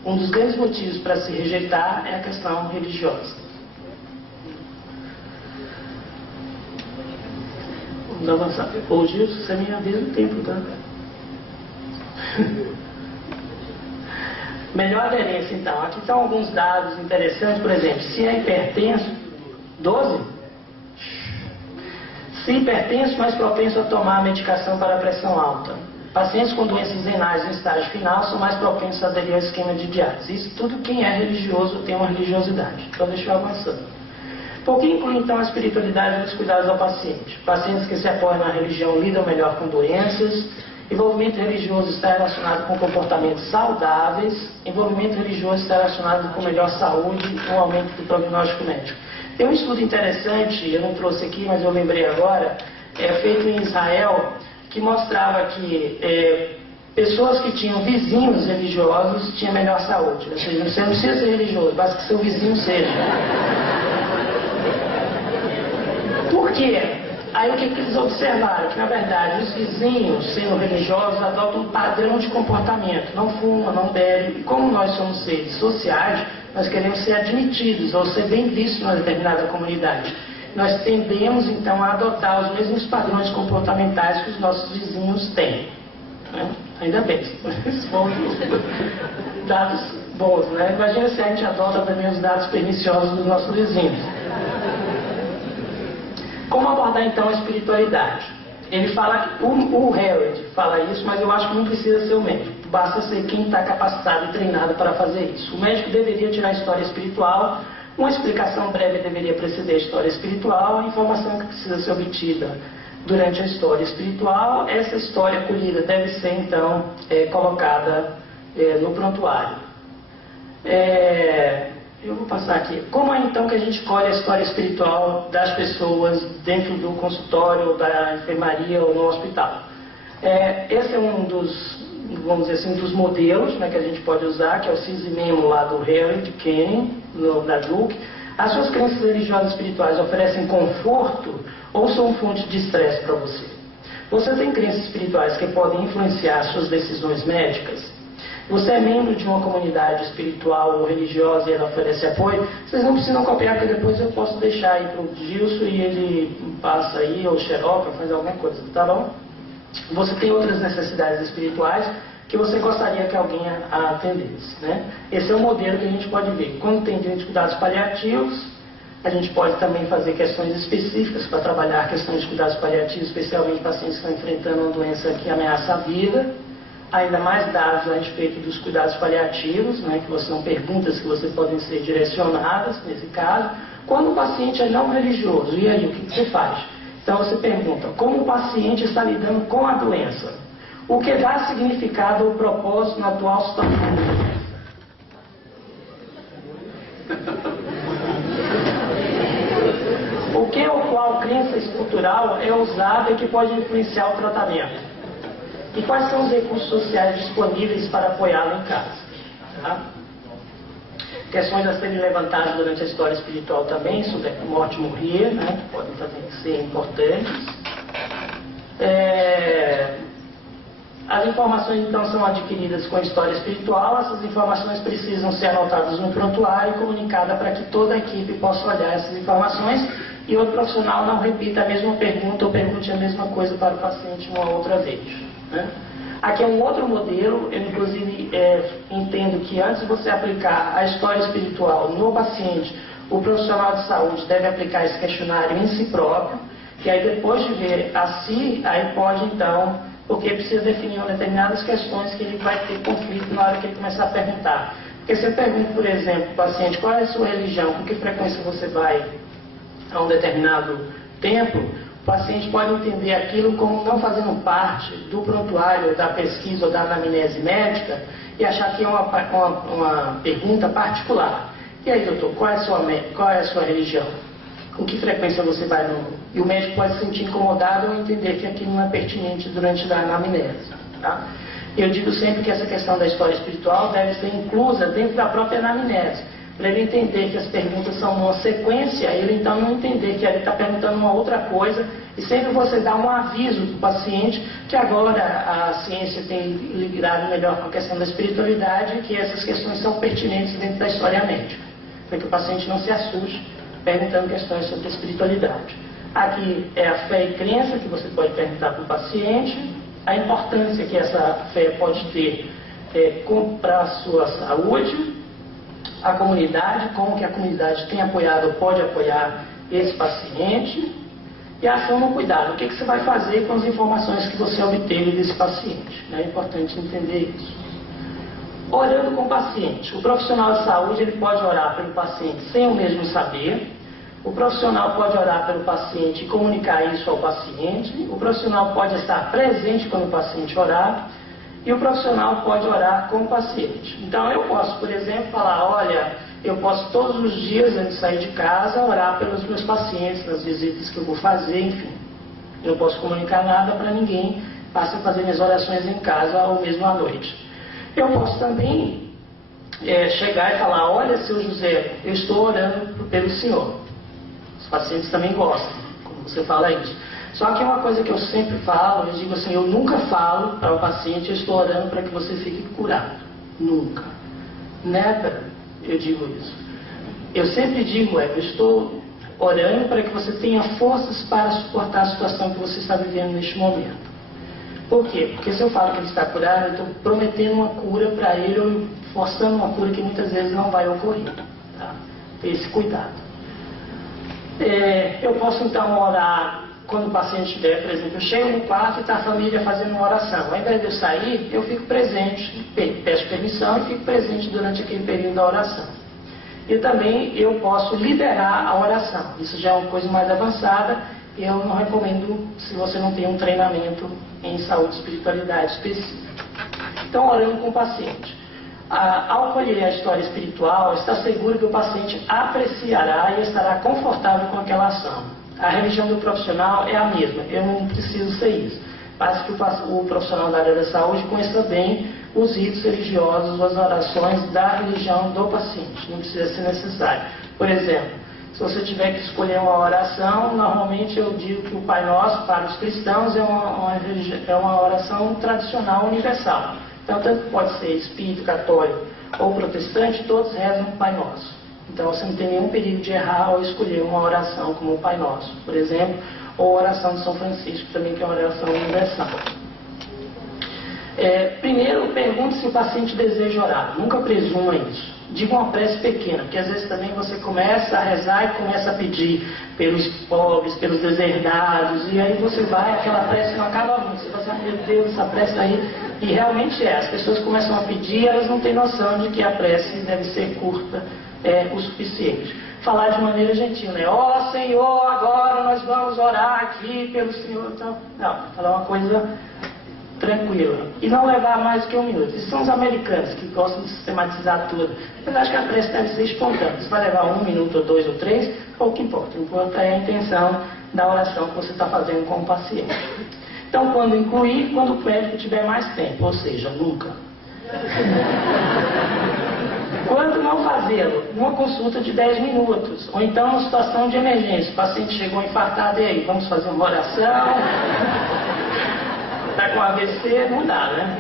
um dos grandes motivos para se rejeitar é a questão religiosa. Vamos avançar. Ô Gilson, você me avisa o tempo, tá? Melhor aderência, então. Aqui estão alguns dados interessantes. Por exemplo, se é hipertenso, 12. Se hipertenso, mais propenso a tomar medicação para a pressão alta. Pacientes com doenças renais em estágio final são mais propensos a aderir ao esquema de diálise. Isso tudo quem é religioso tem uma religiosidade. Então deixa eu avançando. Por que inclui então a espiritualidade nos cuidados ao paciente? Pacientes que se apoiam na religião lidam melhor com doenças. Envolvimento religioso está relacionado com comportamentos saudáveis. Envolvimento religioso está relacionado com melhor saúde e um aumento do prognóstico médico. Tem um estudo interessante, eu não trouxe aqui, mas eu lembrei agora, feito em Israel, que mostrava que pessoas que tinham vizinhos religiosos tinham melhor saúde. Ou seja, você não precisa ser religioso, basta que seu vizinho seja. Por quê? Aí o que eles observaram? Que, na verdade, os vizinhos, sendo religiosos, adotam um padrão de comportamento. Não fumam, não bebem. E como nós somos seres sociais, nós queremos ser admitidos ou ser bem vistos numa determinada comunidade. Nós tendemos, então, a adotar os mesmos padrões comportamentais que os nossos vizinhos têm. Né? Ainda bem, esses foram dados bons, né? Imagina se a gente adota também os dados perniciosos dos nossos vizinhos. Como abordar, então, a espiritualidade? Ele fala, o Harold fala isso, mas eu acho que não precisa ser o médico. Basta ser quem está capacitado e treinado para fazer isso. O médico deveria tirar a história espiritual, uma explicação breve deveria preceder a história espiritual, a informação que precisa ser obtida durante a história espiritual, essa história colhida deve ser, então, colocada no prontuário. Eu vou passar aqui. Como é, então, que a gente colhe a história espiritual das pessoas dentro do consultório, da enfermaria ou no hospital? Esse é um dos, vamos dizer assim, um dos modelos, né, que a gente pode usar, que é o Cisimemo lá do Harold Kenny, da Duke. As suas crenças religiosas espirituais oferecem conforto ou são fonte de estresse para você? Você tem crenças espirituais que podem influenciar suas decisões médicas? Você é membro de uma comunidade espiritual ou religiosa e ela oferece apoio? Vocês não precisam copiar, porque depois eu posso deixar aí para o Gilson e ele passa aí, ou xeroca, faz alguma coisa, tá bom? Você tem outras necessidades espirituais que você gostaria que alguém atendesse, né? Esse é o modelo que a gente pode ver. Quando tem cuidados paliativos, a gente pode também fazer questões específicas para trabalhar questões de cuidados paliativos, especialmente pacientes que estão enfrentando uma doença que ameaça a vida. Ainda mais dados a respeito dos cuidados paliativos, né, que são perguntas que vocês podem ser direcionadas nesse caso. Quando o paciente é não religioso, e aí, o que você faz? Então você pergunta, como o paciente está lidando com a doença? O que dá significado ou propósito na atual situação da doença? O que ou qual crença estrutural é usada e que pode influenciar o tratamento? E quais são os recursos sociais disponíveis para apoiá-lo em casa? Tá? Questões a serem levantadas durante a história espiritual também, sobre a morte e morrer, né, que podem também ser importantes. As informações, então, são adquiridas com a história espiritual. Essas informações precisam ser anotadas no prontuário e comunicadas para que toda a equipe possa olhar essas informações e o profissional não repita a mesma pergunta ou pergunte a mesma coisa para o paciente uma outra vez. Né? Aqui é um outro modelo. Eu, inclusive, entendo que antes de você aplicar a história espiritual no paciente, o profissional de saúde deve aplicar esse questionário em si próprio, e aí depois de ver a si, aí pode então, porque precisa definir determinadas questões que ele vai ter conflito na hora que ele começar a perguntar. Porque se eu pergunto, por exemplo, para o paciente, qual é a sua religião, com que frequência você vai a um determinado tempo, o paciente pode entender aquilo como não fazendo parte do prontuário, da pesquisa ou da anamnese médica e achar que é uma pergunta particular. E aí, doutor, qual é a sua religião? Com que frequência você vai no... E o médico pode se sentir incomodado ou entender que aquilo não é pertinente durante a anamnese. Tá? Eu digo sempre que essa questão da história espiritual deve ser inclusa dentro da própria anamnese, para ele entender que as perguntas são uma sequência, ele então não entender que ele está perguntando uma outra coisa, e sempre você dá um aviso para o paciente que agora a ciência tem ligado melhor com a questão da espiritualidade e que essas questões são pertinentes dentro da história médica, para que o paciente não se assuste perguntando questões sobre a espiritualidade. Aqui é a fé e crença que você pode perguntar para o paciente, a importância que essa fé pode ter para a sua saúde, a comunidade, como que a comunidade tem apoiado ou pode apoiar esse paciente, e a ação no cuidado. O que você vai fazer com as informações que você obteve desse paciente? É importante entender isso. Orando com o paciente. O profissional de saúde ele pode orar pelo paciente sem o mesmo saber. O profissional pode orar pelo paciente e comunicar isso ao paciente. O profissional pode estar presente quando o paciente orar. E o profissional pode orar com o paciente. Então eu posso, por exemplo, falar, olha, eu posso todos os dias, antes de sair de casa, orar pelos meus pacientes, nas visitas que eu vou fazer, enfim. Eu não posso comunicar nada para ninguém, basta fazer minhas orações em casa ou mesmo à noite. Eu posso também chegar e falar, olha, seu José, eu estou orando pelo senhor. Os pacientes também gostam, quando você fala isso. Só que é uma coisa que eu sempre falo, eu digo assim, eu nunca falo para o paciente, eu estou orando para que você fique curado. Nunca. Never eu digo isso. Eu sempre digo, eu estou orando para que você tenha forças para suportar a situação que você está vivendo neste momento. Por quê? Porque se eu falo que ele está curado, eu estou prometendo uma cura para ele, ou forçando uma cura que muitas vezes não vai ocorrer. Tá? Ter esse cuidado. Eu posso então orar quando o paciente estiver, por exemplo, eu chego no quarto e está a família fazendo uma oração. Ao invés de eu sair, eu fico presente, peço permissão e fico presente durante aquele período da oração. E também eu posso liderar a oração. Isso já é uma coisa mais avançada e eu não recomendo se você não tem um treinamento em saúde e espiritualidade específica. Então, orando com o paciente. Ao colher a história espiritual, está seguro que o paciente apreciará e estará confortável com aquela ação. A religião do profissional é a mesma, eu não preciso ser isso. Basta que o profissional da área da saúde conheça bem os ritos religiosos, as orações da religião do paciente, não precisa ser necessário. Por exemplo, se você tiver que escolher uma oração, normalmente eu digo que o Pai Nosso, para os cristãos, é uma oração tradicional universal. Então, tanto pode ser espírito, católico ou protestante, todos rezam o Pai Nosso. Então, você não tem nenhum perigo de errar ao escolher uma oração como o Pai Nosso, por exemplo, ou a oração de São Francisco, também que é uma oração universal. Primeiro, pergunte se o paciente deseja orar. Nunca presuma isso. Diga uma prece pequena, porque às vezes também você começa a rezar e começa a pedir pelos pobres, pelos deserdados, e aí você vai, aquela prece não acaba muito. Você fala assim, meu Deus, essa prece aí, e realmente as pessoas começam a pedir, elas não têm noção de que a prece deve ser curta o suficiente. Falar de maneira gentil, né? Ó Senhor, agora nós vamos orar aqui pelo Senhor. Então, não, falar uma coisa tranquila. E não levar mais do que 1 minuto. Isso são os americanos que gostam de sistematizar tudo. Mas acho que a prece deve ser espontânea. Se vai levar 1 minuto, ou 2 ou 3, pouco importa. Importa é a intenção da oração que você está fazendo com o paciente. Então, quando incluir, quando o médico tiver mais tempo, ou seja, nunca. Quando não fazê-lo? Uma consulta de 10 minutos. Ou então, uma situação de emergência. O paciente chegou infartado, e aí? Vamos fazer uma oração? Está com AVC? Não dá, né?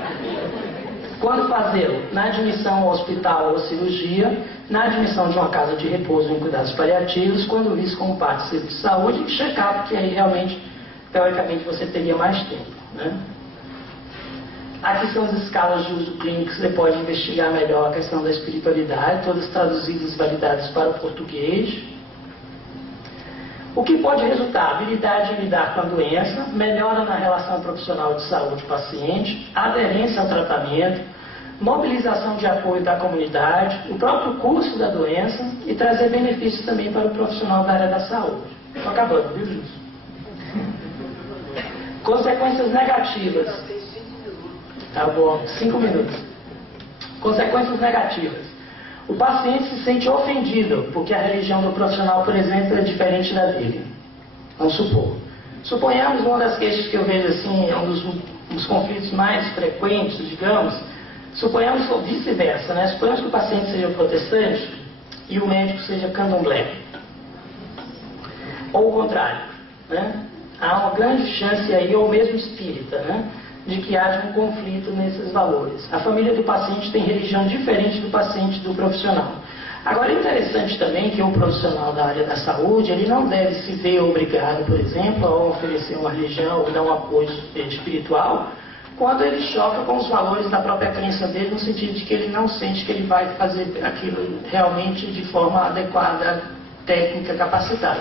Quando fazê-lo? Na admissão ao hospital ou cirurgia, na admissão de uma casa de repouso em cuidados paliativos, quando visto como parte do serviço de saúde, e checar, porque aí realmente, teoricamente, você teria mais tempo, né? Aqui são as escalas de uso clínico que você pode investigar melhor a questão da espiritualidade, todas traduzidas e validadas para o português. O que pode resultar? Habilidade de lidar com a doença, melhora na relação profissional de saúde-paciente, aderência ao tratamento, mobilização de apoio da comunidade, o próprio curso da doença e trazer benefícios também para o profissional da área da saúde. Estou acabando, viu, Júlio? Consequências negativas. Tá bom, 5 minutos. Consequências negativas. O paciente se sente ofendido porque a religião do profissional, por exemplo, é diferente da dele. Vamos supor. Suponhamos uma das queixas que eu vejo assim, é um dos conflitos mais frequentes, digamos. Suponhamos vice-versa, né? Suponhamos que o paciente seja protestante e o médico seja candomblé. Ou o contrário, né? Há uma grande chance aí, ou mesmo espírita, né? De que haja um conflito nesses valores. A família do paciente tem religião diferente do paciente do profissional. Agora, é interessante também que o profissional da área da saúde, ele não deve se ver obrigado, por exemplo, a oferecer uma religião ou dar um apoio espiritual, quando ele choca com os valores da própria crença dele, no sentido de que ele não sente que ele vai fazer aquilo realmente de forma adequada, técnica, capacitada.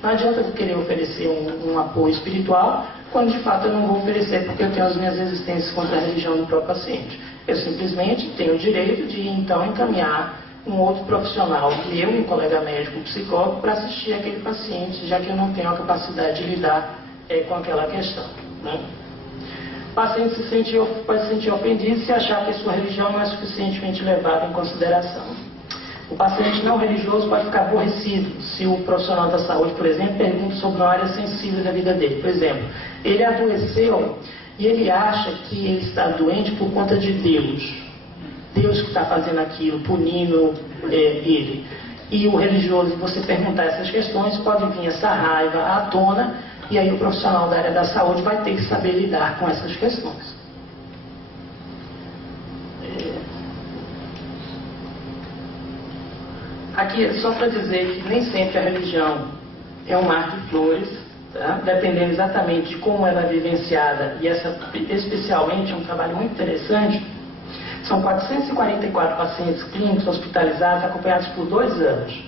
Não adianta eu querer oferecer um apoio espiritual, quando de fato eu não vou oferecer porque eu tenho as minhas resistências contra a religião do próprio paciente. Eu simplesmente tenho o direito de então encaminhar um outro profissional, um colega médico, um psicólogo, para assistir aquele paciente, já que eu não tenho a capacidade de lidar com aquela questão, né? O paciente pode se sentir ofendido se achar que a sua religião não é suficientemente levada em consideração. O paciente não religioso pode ficar aborrecido se o profissional da saúde, por exemplo, pergunta sobre uma área sensível da vida dele. Por exemplo, ele adoeceu e ele acha que ele está doente por conta de Deus. Deus que está fazendo aquilo, punindo ele. E o religioso, você perguntar essas questões, pode vir essa raiva à tona E aí o profissional da área da saúde vai ter que saber lidar com essas questões. Aqui é só para dizer que nem sempre a religião é um mar de flores, tá? Dependendo exatamente de como ela é vivenciada, e essa especialmente é um trabalho muito interessante. São 444 pacientes clínicos hospitalizados acompanhados por 2 anos.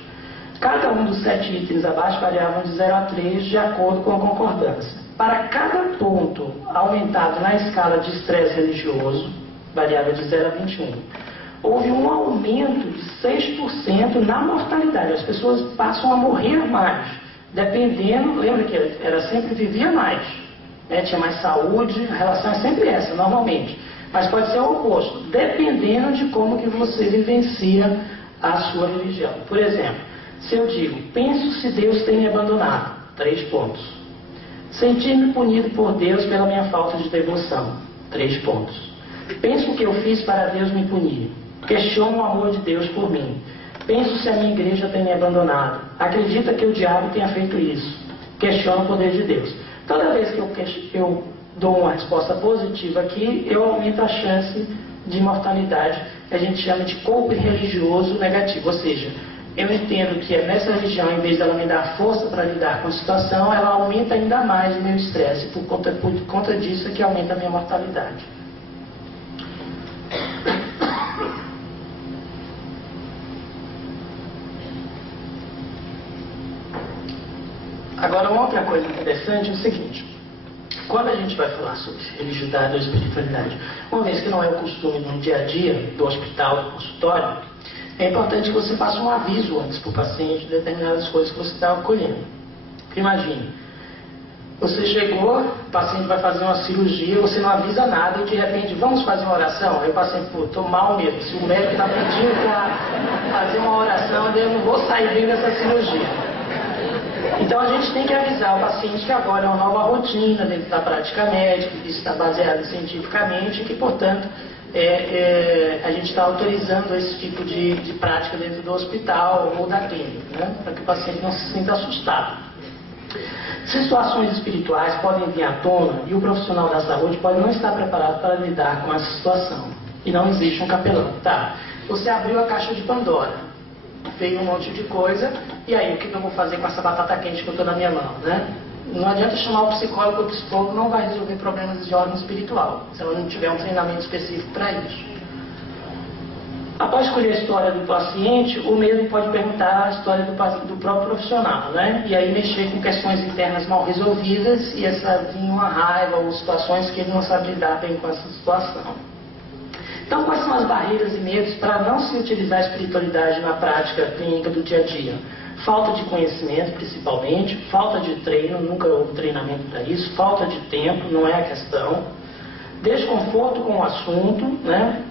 Cada um dos 7 itens abaixo variavam de 0 a 3 de acordo com a concordância. Para cada ponto aumentado na escala de estresse religioso, variava de 0 a 21, houve um aumento de 6% na mortalidade. As pessoas passam a morrer mais, dependendo, lembra que era sempre vivia mais, né? Tinha mais saúde, a relação é sempre essa, normalmente. Mas pode ser o oposto, dependendo de como que você vivencia a sua religião. Por exemplo, se eu digo, penso se Deus tem me abandonado, 3 pontos. Sentir-me punido por Deus pela minha falta de devoção, 3 pontos. Penso o que eu fiz para Deus me punir. Questiono o amor de Deus por mim. Penso se a minha igreja tem me abandonado. Acredita que o diabo tenha feito isso. Questiono o poder de Deus. Toda vez que eu dou uma resposta positiva aqui, eu aumento a chance de mortalidade, que a gente chama de couping religioso negativo. Ou seja, eu entendo que nessa religião, em vez dela me dar força para lidar com a situação, ela aumenta ainda mais o meu estresse. Por conta disso é que aumenta a minha mortalidade. Agora, uma outra coisa interessante é o seguinte: quando a gente vai falar sobre religiosidade ou espiritualidade, uma vez que não é o costume no dia a dia do hospital, do consultório, é importante que você faça um aviso antes para o paciente de determinadas coisas que você está acolhendo. Imagine, você chegou, o paciente vai fazer uma cirurgia, você não avisa nada e de repente, vamos fazer uma oração? Aí o paciente, pô, estou mal mesmo, se o médico está pedindo para fazer uma oração, eu não vou sair bem dessa cirurgia. Então a gente tem que avisar o paciente que agora é uma nova rotina dentro da prática médica, que está baseada cientificamente e que, portanto, a gente está autorizando esse tipo de prática dentro do hospital ou da clínica, né? Para que o paciente não se sinta assustado. Situações espirituais podem vir à tona e o profissional da saúde pode não estar preparado para lidar com essa situação. E não existe um capelão. Tá, você abriu a caixa de Pandora. Veio um monte de coisa, e aí o que eu vou fazer com essa batata quente que eu estou na minha mão, né? Não adianta chamar o psicólogo, porque o psicólogo não vai resolver problemas de ordem espiritual, se ela não tiver um treinamento específico para isso. Após escolher a história do paciente, o mesmo pode perguntar a história do próprio profissional, né? E aí mexer com questões internas mal resolvidas, e essa vir uma raiva ou situações que ele não sabe lidar bem com essa situação. Então, quais são as barreiras e medos para não se utilizar a espiritualidade na prática clínica do dia a dia? Falta de conhecimento, principalmente, falta de treino, nunca houve treinamento para isso, falta de tempo, não é a questão, desconforto com o assunto, né?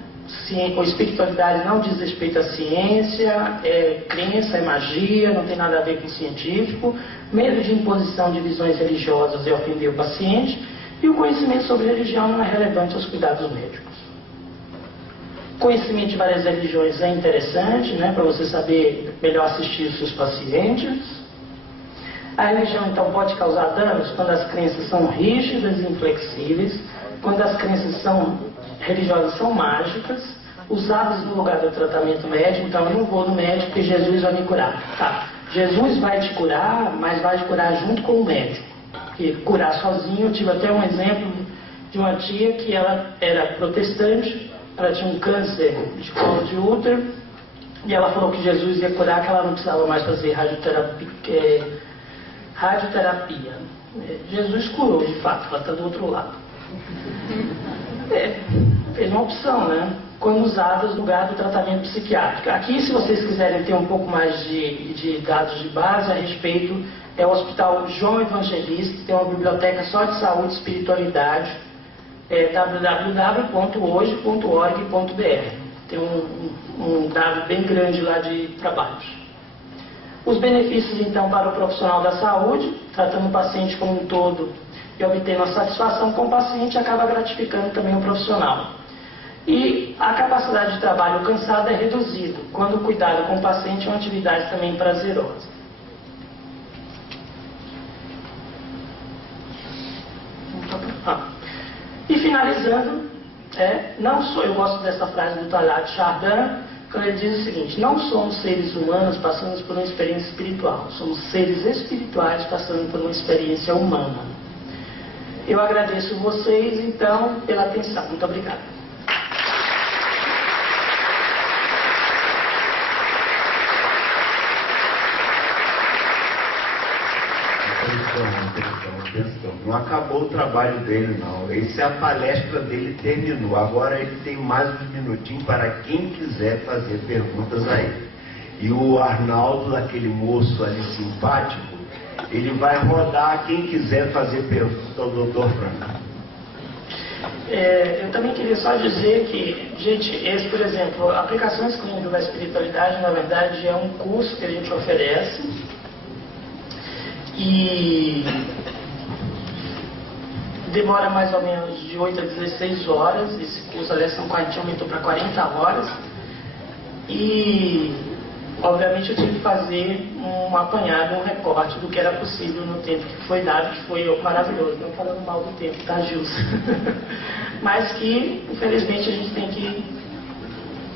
A espiritualidade não diz respeito à ciência, é crença, é magia, não tem nada a ver com o científico, medo de imposição de visões religiosas e ofender o paciente, e o conhecimento sobre religião não é relevante aos cuidados médicos. Conhecimento de várias religiões é interessante, né, para você saber melhor assistir os seus pacientes. A religião, então, pode causar danos quando as crenças são rígidas e inflexíveis, quando as crenças religiosas são mágicas, usadas no lugar do tratamento médico. Então, eu não vou no médico porque Jesus vai me curar. Tá, Jesus vai te curar, mas vai te curar junto com o médico. Porque curar sozinho, eu tive até um exemplo de uma tia que ela era protestante. Ela tinha um câncer de colo de útero e ela falou que Jesus ia curar, que ela não precisava mais fazer radioterapia. Jesus curou, de fato, ela está do outro lado. Fez uma opção, né? Quando usadas no lugar do tratamento psiquiátrico. Aqui, se vocês quiserem ter um pouco mais de dados de base a respeito, é o Hospital João Evangelista, tem uma biblioteca só de saúde e espiritualidade. www.hoje.org.br. Tem um dado bem grande lá de trabalhos. Os benefícios, então, para o profissional da saúde, tratando o paciente como um todo e obtendo a satisfação com o paciente, acaba gratificando também o profissional. E a capacidade de trabalho cansada é reduzida, quando o cuidado com o paciente é uma atividade também prazerosa. finalizando, eu gosto dessa frase do Teilhard de Chardin, quando ele diz o seguinte: não somos seres humanos passando por uma experiência espiritual, somos seres espirituais passando por uma experiência humana. Eu agradeço vocês, então, pela atenção. Muito obrigado. Atenção. Não acabou o trabalho dele, não. Essa é a palestra dele, terminou. Agora ele tem mais uns minutinhos para quem quiser fazer perguntas a ele. E o Arnaldo, aquele moço ali simpático, ele vai rodar quem quiser fazer pergunta ao Dr. Franco. Eu também queria só dizer que, gente, por exemplo, Aplicações Clínicas da Espiritualidade, na verdade, é um curso que a gente oferece. E demora mais ou menos de 8 a 16 horas. Esse curso, aliás, aumentou para 40 horas. E, obviamente, eu tive que fazer um apanhado, um recorte do que era possível no tempo que foi dado, que foi maravilhoso. Não falando mal do tempo, tá, Gilson? Mas que, infelizmente, a gente tem que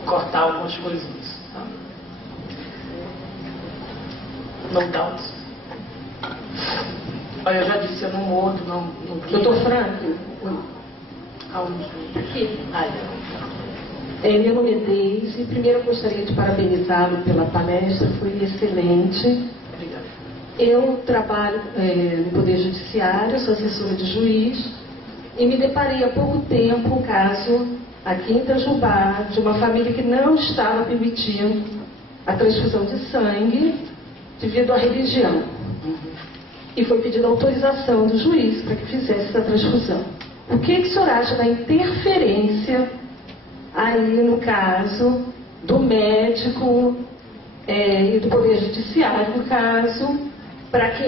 cortar algumas coisinhas. Tá? No doubt. Olha, eu já disse, eu não mordo, não Doutor Franco? Aonde? Aqui. Meu nome é Deise. Primeiro eu gostaria de parabenizá-lo pela palestra, foi excelente. Obrigada. Eu trabalho no Poder Judiciário, sou assessora de juiz, e me deparei há pouco tempo com um caso aqui em Itajubá, de uma família que não estava permitindo a transfusão de sangue devido à religião. E foi pedida autorização do juiz para que fizesse essa transfusão. O que o senhor acha da interferência aí no caso do médico e do Poder Judiciário, no caso, para que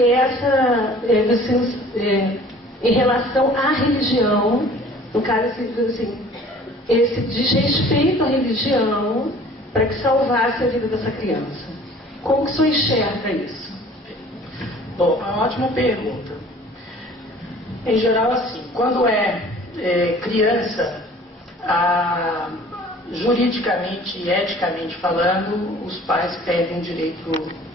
em relação à religião, no caso, assim, esse desrespeito à religião, para que salvasse a vida dessa criança? Como que o senhor enxerga isso? Bom, é uma ótima pergunta. Em geral, assim, quando é criança, juridicamente e eticamente falando, os pais perdem um direito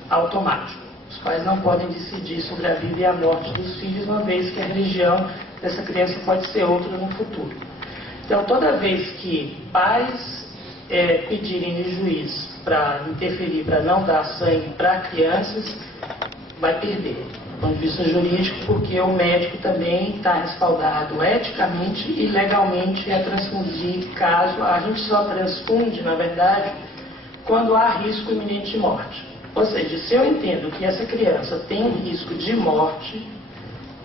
automático. Os pais não podem decidir sobre a vida e a morte dos filhos, uma vez que a religião dessa criança pode ser outra no futuro. Então, toda vez que pais pedirem de juiz para interferir, para não dar sangue para crianças, vai perder, do ponto de vista jurídico, porque o médico também está respaldado eticamente e legalmente a transfundir caso a gente só transfunde, na verdade, quando há risco iminente de morte. Ou seja, se eu entendo que essa criança tem risco de morte,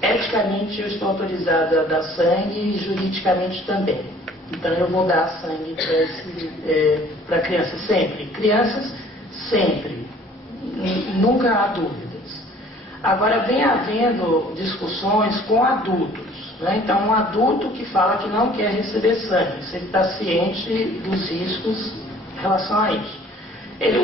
eticamente eu estou autorizada a dar sangue e juridicamente também. Então eu vou dar sangue para crianças sempre. Crianças sempre. Nunca há dúvidas. Agora, vem havendo discussões com adultos. Né? Então, um adulto que fala que não quer receber sangue, se ele está ciente dos riscos em relação a isso.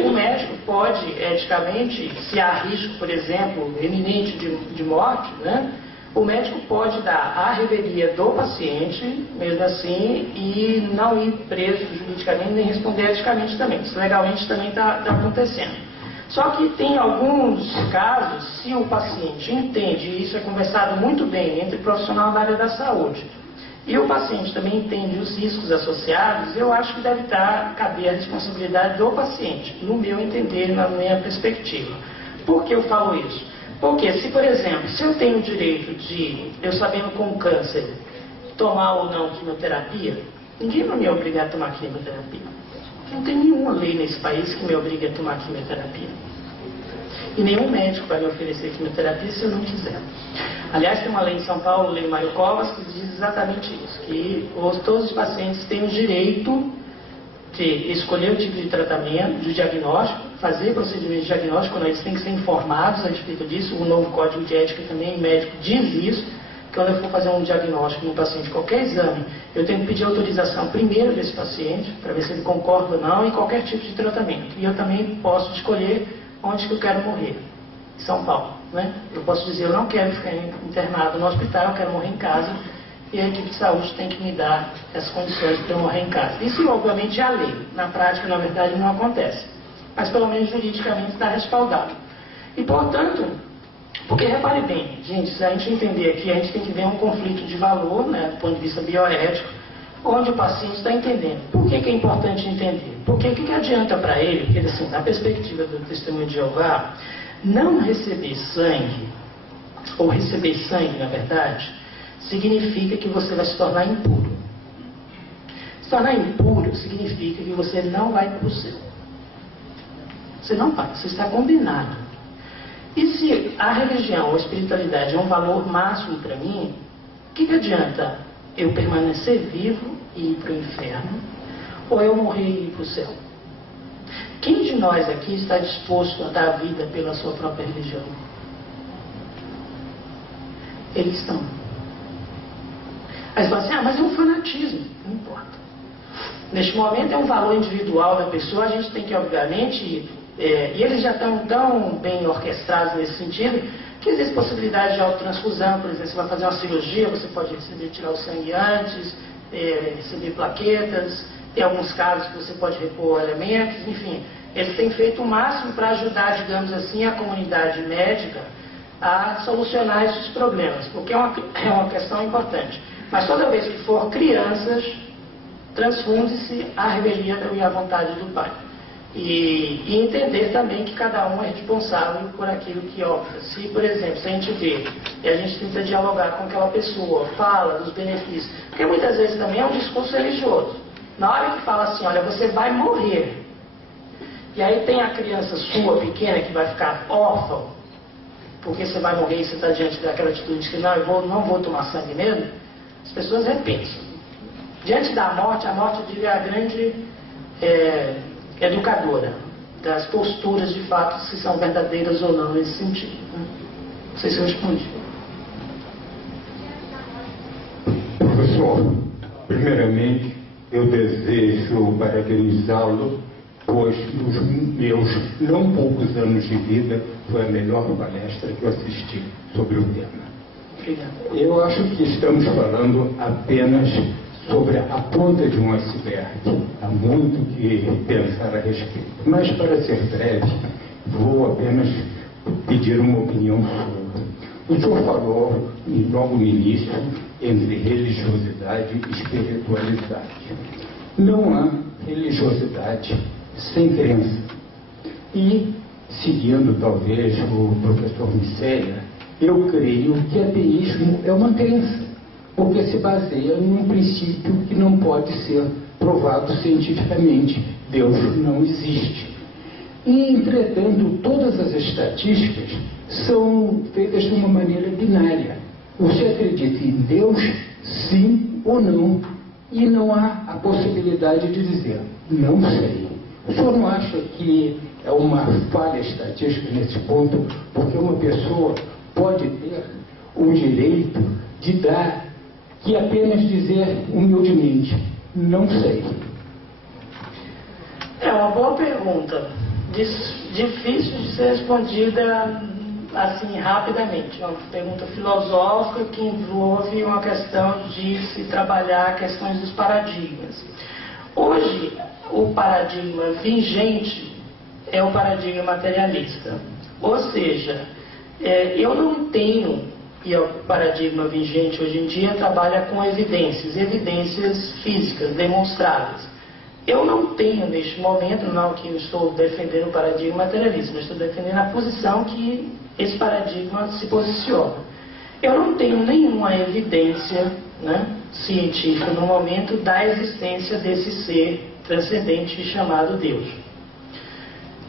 O médico pode, eticamente, se há risco, por exemplo, iminente de morte, né? O médico pode dar a revelia do paciente, mesmo assim, e não ir preso juridicamente, nem responder eticamente também. Isso legalmente também está acontecendo. Só que tem alguns casos, se o paciente entende, e isso é conversado muito bem entre o profissional da área da saúde, e o paciente também entende os riscos associados, eu acho que deve caber a responsabilidade do paciente, no meu entender, na minha perspectiva. Por que eu falo isso? Porque se, por exemplo, se eu tenho o direito de, eu sabendo com câncer, tomar ou não quimioterapia, ninguém vai me obrigar a tomar quimioterapia. Não tem nenhuma lei nesse país que me obrigue a tomar quimioterapia. E nenhum médico vai me oferecer quimioterapia se eu não quiser. Aliás, tem uma lei em São Paulo, Lei Mário Covas, que diz exatamente isso, que todos os pacientes têm o direito de escolher o tipo de tratamento, de diagnóstico, fazer procedimento de diagnóstico, quando eles têm que ser informados a respeito disso. O novo Código de Ética também, médico, diz isso. Quando eu for fazer um diagnóstico no paciente, qualquer exame, eu tenho que pedir autorização primeiro desse paciente, para ver se ele concorda ou não, em qualquer tipo de tratamento. E eu também posso escolher onde que eu quero morrer. Em São Paulo, né? Eu posso dizer, eu não quero ficar internado no hospital, eu quero morrer em casa, e a equipe de saúde tem que me dar as condições para eu morrer em casa. Isso, obviamente, é a lei. Na prática, na verdade, não acontece. Mas, pelo menos, juridicamente está respaldado. E, portanto, porque, repare bem, gente, se a gente entender aqui, a gente tem que ver um conflito de valor, né, do ponto de vista bioético, onde o paciente está entendendo. Por que é importante entender? Porque o que adianta para ele, porque, assim, na perspectiva do Testemunho de Jeová, não receber sangue, ou receber sangue, na verdade, significa que você vai se tornar impuro. Se tornar impuro significa que você não vai para o céu. Você não vai, você está condenado. E se a religião ou a espiritualidade é um valor máximo para mim, o que adianta eu permanecer vivo e ir para o inferno, ou eu morrer e ir para o céu? Quem de nós aqui está disposto a dar a vida pela sua própria religião? Eles estão. Aí você fala assim, mas é um fanatismo. Não importa. Neste momento é um valor individual da pessoa, a gente tem que, obviamente, e eles já estão tão bem orquestrados nesse sentido, que existe possibilidade de autotransfusão. Por exemplo, você vai fazer uma cirurgia, você pode tirar o sangue antes, receber plaquetas, tem alguns casos que você pode repor elementos, enfim. Eles têm feito o máximo para ajudar, digamos assim, a comunidade médica a solucionar esses problemas, porque é uma questão importante. Mas toda vez que for crianças, transfunde-se a revelia e a vontade do Pai. E entender também que cada um é responsável por aquilo que opta. Se, por exemplo, se a gente vê e a gente tenta dialogar com aquela pessoa, fala dos benefícios, porque muitas vezes também é um discurso religioso. Na hora que fala assim, olha, você vai morrer, e aí tem a criança sua, pequena, que vai ficar órfã, porque você vai morrer e você está diante daquela atitude de que não vou tomar sangue mesmo, as pessoas repensam. Diante da morte, a morte eu digo, é a grande educadora das posturas de fato, se são verdadeiras ou não nesse sentido. Não sei se eu respondi. Professor, primeiramente eu desejo parabenizá-lo, pois nos meus não poucos anos de vida foi a melhor palestra que eu assisti sobre o tema. Obrigado. Eu acho que estamos falando apenas sobre a ponta de um iceberg. Há muito que pensar a respeito. Mas, para ser breve, vou apenas pedir uma opinião sua. O senhor falou, logo no início, entre religiosidade e espiritualidade. Não há religiosidade sem crença. E, seguindo talvez o professor Micélia, eu creio que ateísmo é uma crença, porque se baseia num princípio que não pode ser provado cientificamente. Deus não existe. E, entretanto, todas as estatísticas são feitas de uma maneira binária. Você acredita em Deus, sim ou não, e não há a possibilidade de dizer, não sei. O senhor não acha que é uma falha estatística nesse ponto, porque uma pessoa pode ter o direito de dar e apenas dizer humildemente, não sei? É uma boa pergunta, difícil de ser respondida assim rapidamente. É uma pergunta filosófica que envolve uma questão de se trabalhar questões dos paradigmas. Hoje, o paradigma vigente é o paradigma materialista. Ou seja, eu não tenho, e o paradigma vigente hoje em dia trabalha com evidências físicas, demonstráveis. Eu não tenho neste momento, não que eu estou defendendo o paradigma materialista, mas estou defendendo a posição que esse paradigma se posiciona. Eu não tenho nenhuma evidência, científica no momento da existência desse ser transcendente chamado Deus.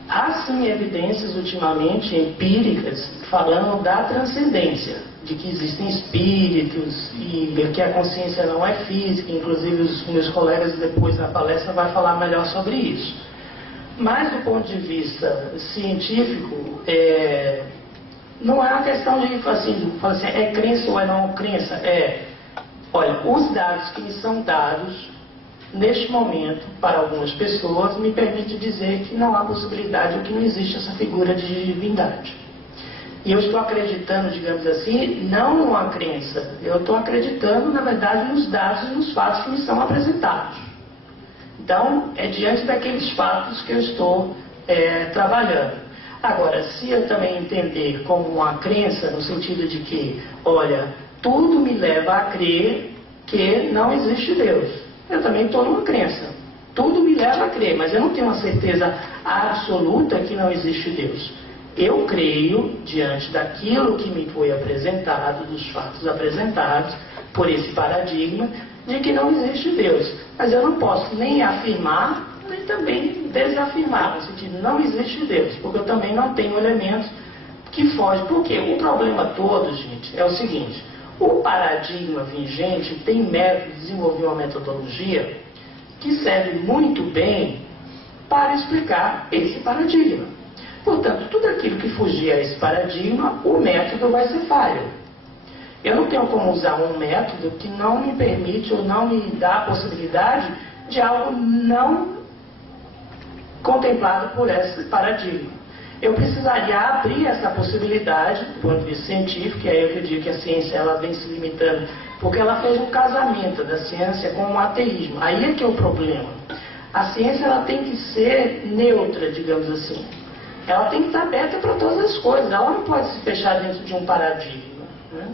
Há sim evidências ultimamente empíricas falando da transcendência, de que existem espíritos e que a consciência não é física. Inclusive os meus colegas depois na palestra vão falar melhor sobre isso. Mas do ponto de vista científico, não é uma questão de falar assim, é crença ou é não crença. Olha, os dados que me são dados neste momento, para algumas pessoas, me permite dizer que não há possibilidade ou que não existe essa figura de divindade. E eu estou acreditando, digamos assim, não numa crença. Eu estou acreditando, na verdade, nos dados e nos fatos que me são apresentados. Então, é diante daqueles fatos que eu estou trabalhando. Agora, se eu também entender como uma crença, no sentido de que, olha, tudo me leva a crer que não existe Deus. Eu também estou numa crença. Tudo me leva a crer, mas eu não tenho uma certeza absoluta que não existe Deus. Eu creio, diante daquilo que me foi apresentado, dos fatos apresentados por esse paradigma, de que não existe Deus. Mas eu não posso nem afirmar, nem também desafirmar, no sentido de não existe Deus, porque eu também não tenho elementos que fogem. Por quê? O problema todo, gente, é o seguinte: o paradigma vigente tem método, desenvolveu uma metodologia que serve muito bem para explicar esse paradigma. Portanto, tudo aquilo que fugir a esse paradigma, o método vai ser falho. Eu não tenho como usar um método que não me permite ou não me dá a possibilidade de algo não contemplado por esse paradigma. Eu precisaria abrir essa possibilidade, do ponto de vista científico, e aí eu digo que a ciência ela vem se limitando, porque ela fez um casamento da ciência com o ateísmo. Aí é que é o problema. A ciência ela tem que ser neutra, digamos assim. Ela tem que estar aberta para todas as coisas. Ela não pode se fechar dentro de um paradigma, né?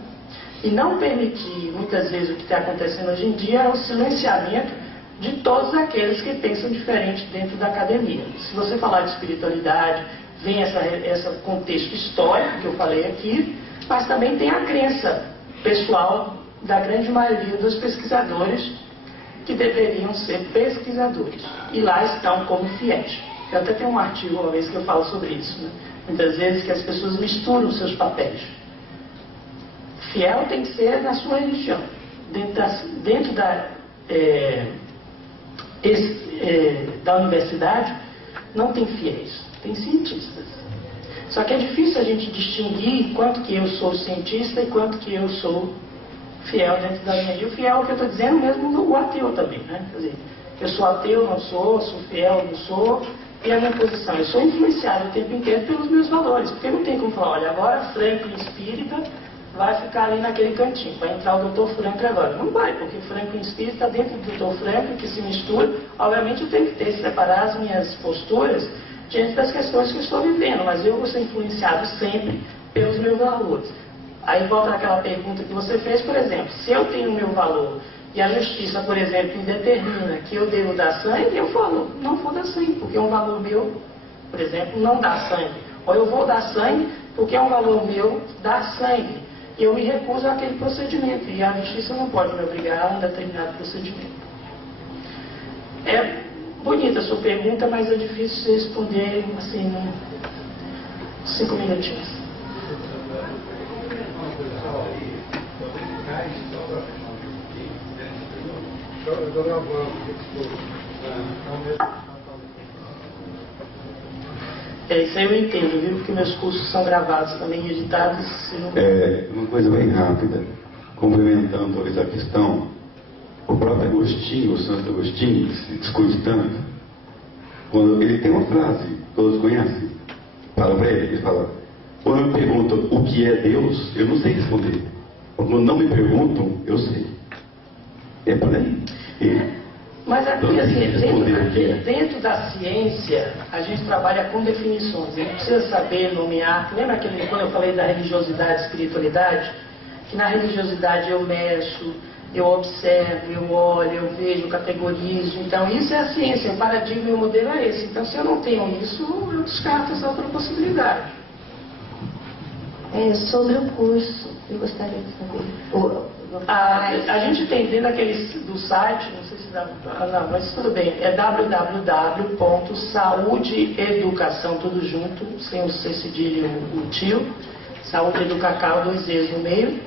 E não permitir, muitas vezes, o que está acontecendo hoje em dia é o silenciamento de todos aqueles que pensam diferente dentro da academia. Se você falar de espiritualidade, vem esse contexto histórico que eu falei aqui, mas também tem a crença pessoal da grande maioria dos pesquisadores que deveriam ser pesquisadores. E lá estão como fiéis. Eu até tenho um artigo uma vez que eu falo sobre isso, né? Muitas vezes que as pessoas misturam seus papéis. Fiel tem que ser na sua religião. Dentro da universidade não tem fiéis, tem cientistas. Só que é difícil a gente distinguir quanto que eu sou cientista e quanto que eu sou fiel dentro da minha. E o fiel, que eu estou dizendo mesmo, o ateu também, né? Quer dizer, eu sou ateu, não sou fiel, não sou. E a minha posição, eu sou influenciado o tempo inteiro pelos meus valores, porque não tem como falar, olha, agora Franklin Espírita vai ficar ali naquele cantinho, vai entrar o Dr. Franklin agora. Não vai, porque Franklin Espírita está dentro do Dr. Franklin, que se mistura. Obviamente eu tenho que ter, separar as minhas posturas diante das questões que eu estou vivendo, mas eu vou ser influenciado sempre pelos meus valores. Aí volta aquela pergunta que você fez, por exemplo, se eu tenho o meu valor e a justiça, por exemplo, determina que eu devo dar sangue, eu falo, não vou dar sangue, porque é um valor meu, por exemplo, não dar sangue. Ou eu vou dar sangue porque é um valor meu dar sangue. E eu me recuso àquele procedimento. E a justiça não pode me obrigar a um determinado procedimento. É bonita a sua pergunta, mas é difícil responder assim, em 5 minutinhos. Isso aí eu entendo, viu? Porque meus cursos são gravados também, editados. Uma coisa bem rápida, complementando talvez a questão, o próprio Agostinho, o Santo Agostinho, que se discute tanto, quando ele tem uma frase, todos conhecem, fala para ele fala, quando me perguntam o que é Deus, eu não sei responder. Quando não me perguntam, eu sei. É por aí. Mas aqui, assim, dentro da ciência, a gente trabalha com definições. A gente precisa saber nomear. Lembra quando eu falei da religiosidade e espiritualidade? Que na religiosidade eu mexo, eu observo, eu olho, eu vejo, eu categorizo. Então, isso é a ciência. O paradigma e o modelo é esse. Então, se eu não tenho isso, eu descarto essa outra possibilidade. Sobre o curso, eu gostaria de saber. A gente tem dentro do site, não sei se dá, mas tudo bem, é www.saudeeducação, tudo junto, sem o C cedilho o tio, saúdeeducacal, 2 vezes no meio,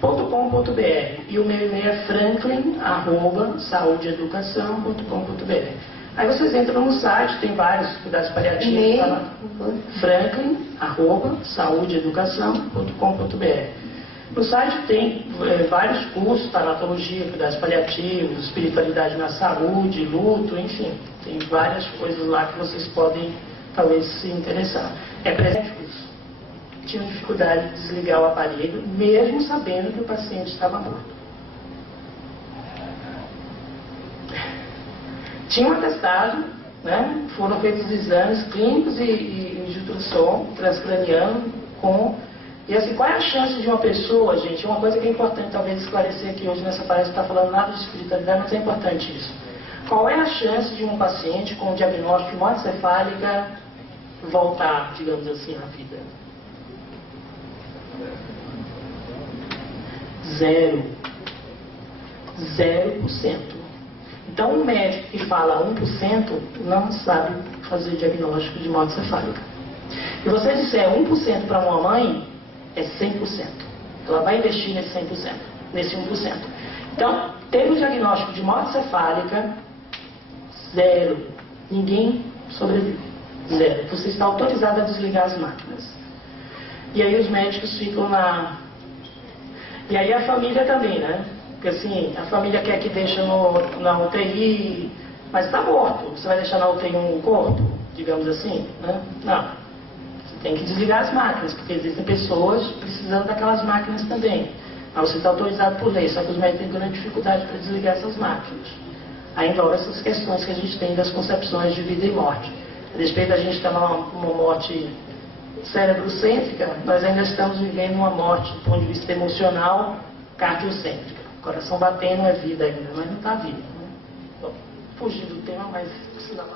.com.br. E o meu e-mail é franklin@saudeeducação.com.br. Aí vocês entram no site, tem vários cuidados paliativos, franklin@saudeeducação.com.br. No site tem vários cursos, tanatologia, cuidados paliativos, espiritualidade na saúde, luto, enfim. Tem várias coisas lá que vocês podem, talvez, se interessar. É presente isso. tinham dificuldade de desligar o aparelho, mesmo sabendo que o paciente estava morto. Tinha um atestado, né? Foram feitos exames clínicos e de ultrassom transcraniano e assim, qual é a chance de uma pessoa, gente, uma coisa que é importante talvez esclarecer aqui hoje nessa palestra, não está falando nada de espiritualidade, mas é importante isso. Qual é a chance de um paciente com diagnóstico de morte cefálica voltar, digamos assim, à vida? 0%. Então, um médico que fala 1% não sabe fazer diagnóstico de morte cefálica. Se você disser 1% para uma mãe, é 100%. Ela vai investir nesse 100%, nesse 1%. Então, teve o diagnóstico de morte cefálica, 0. Ninguém sobrevive. 0. Você está autorizado a desligar as máquinas. E aí os médicos ficam na... E aí a família também, né? Porque assim, a família quer que deixe na UTI, mas está morto. Você vai deixar na UTI um corpo, digamos assim? Né? Não. Você tem que desligar as máquinas, porque existem pessoas precisando daquelas máquinas também. Mas você está autorizado por lei, só que os médicos têm grande dificuldade para desligar essas máquinas. Aí envolve essas questões que a gente tem das concepções de vida e morte. A despeito da gente estar numa morte cérebro-cêntrica, nós ainda estamos vivendo uma morte do ponto de vista emocional, cardiocêntrica. Coração batendo é vida ainda, mas não está vivo. Né? Bom, fugi do tema, mas sinal.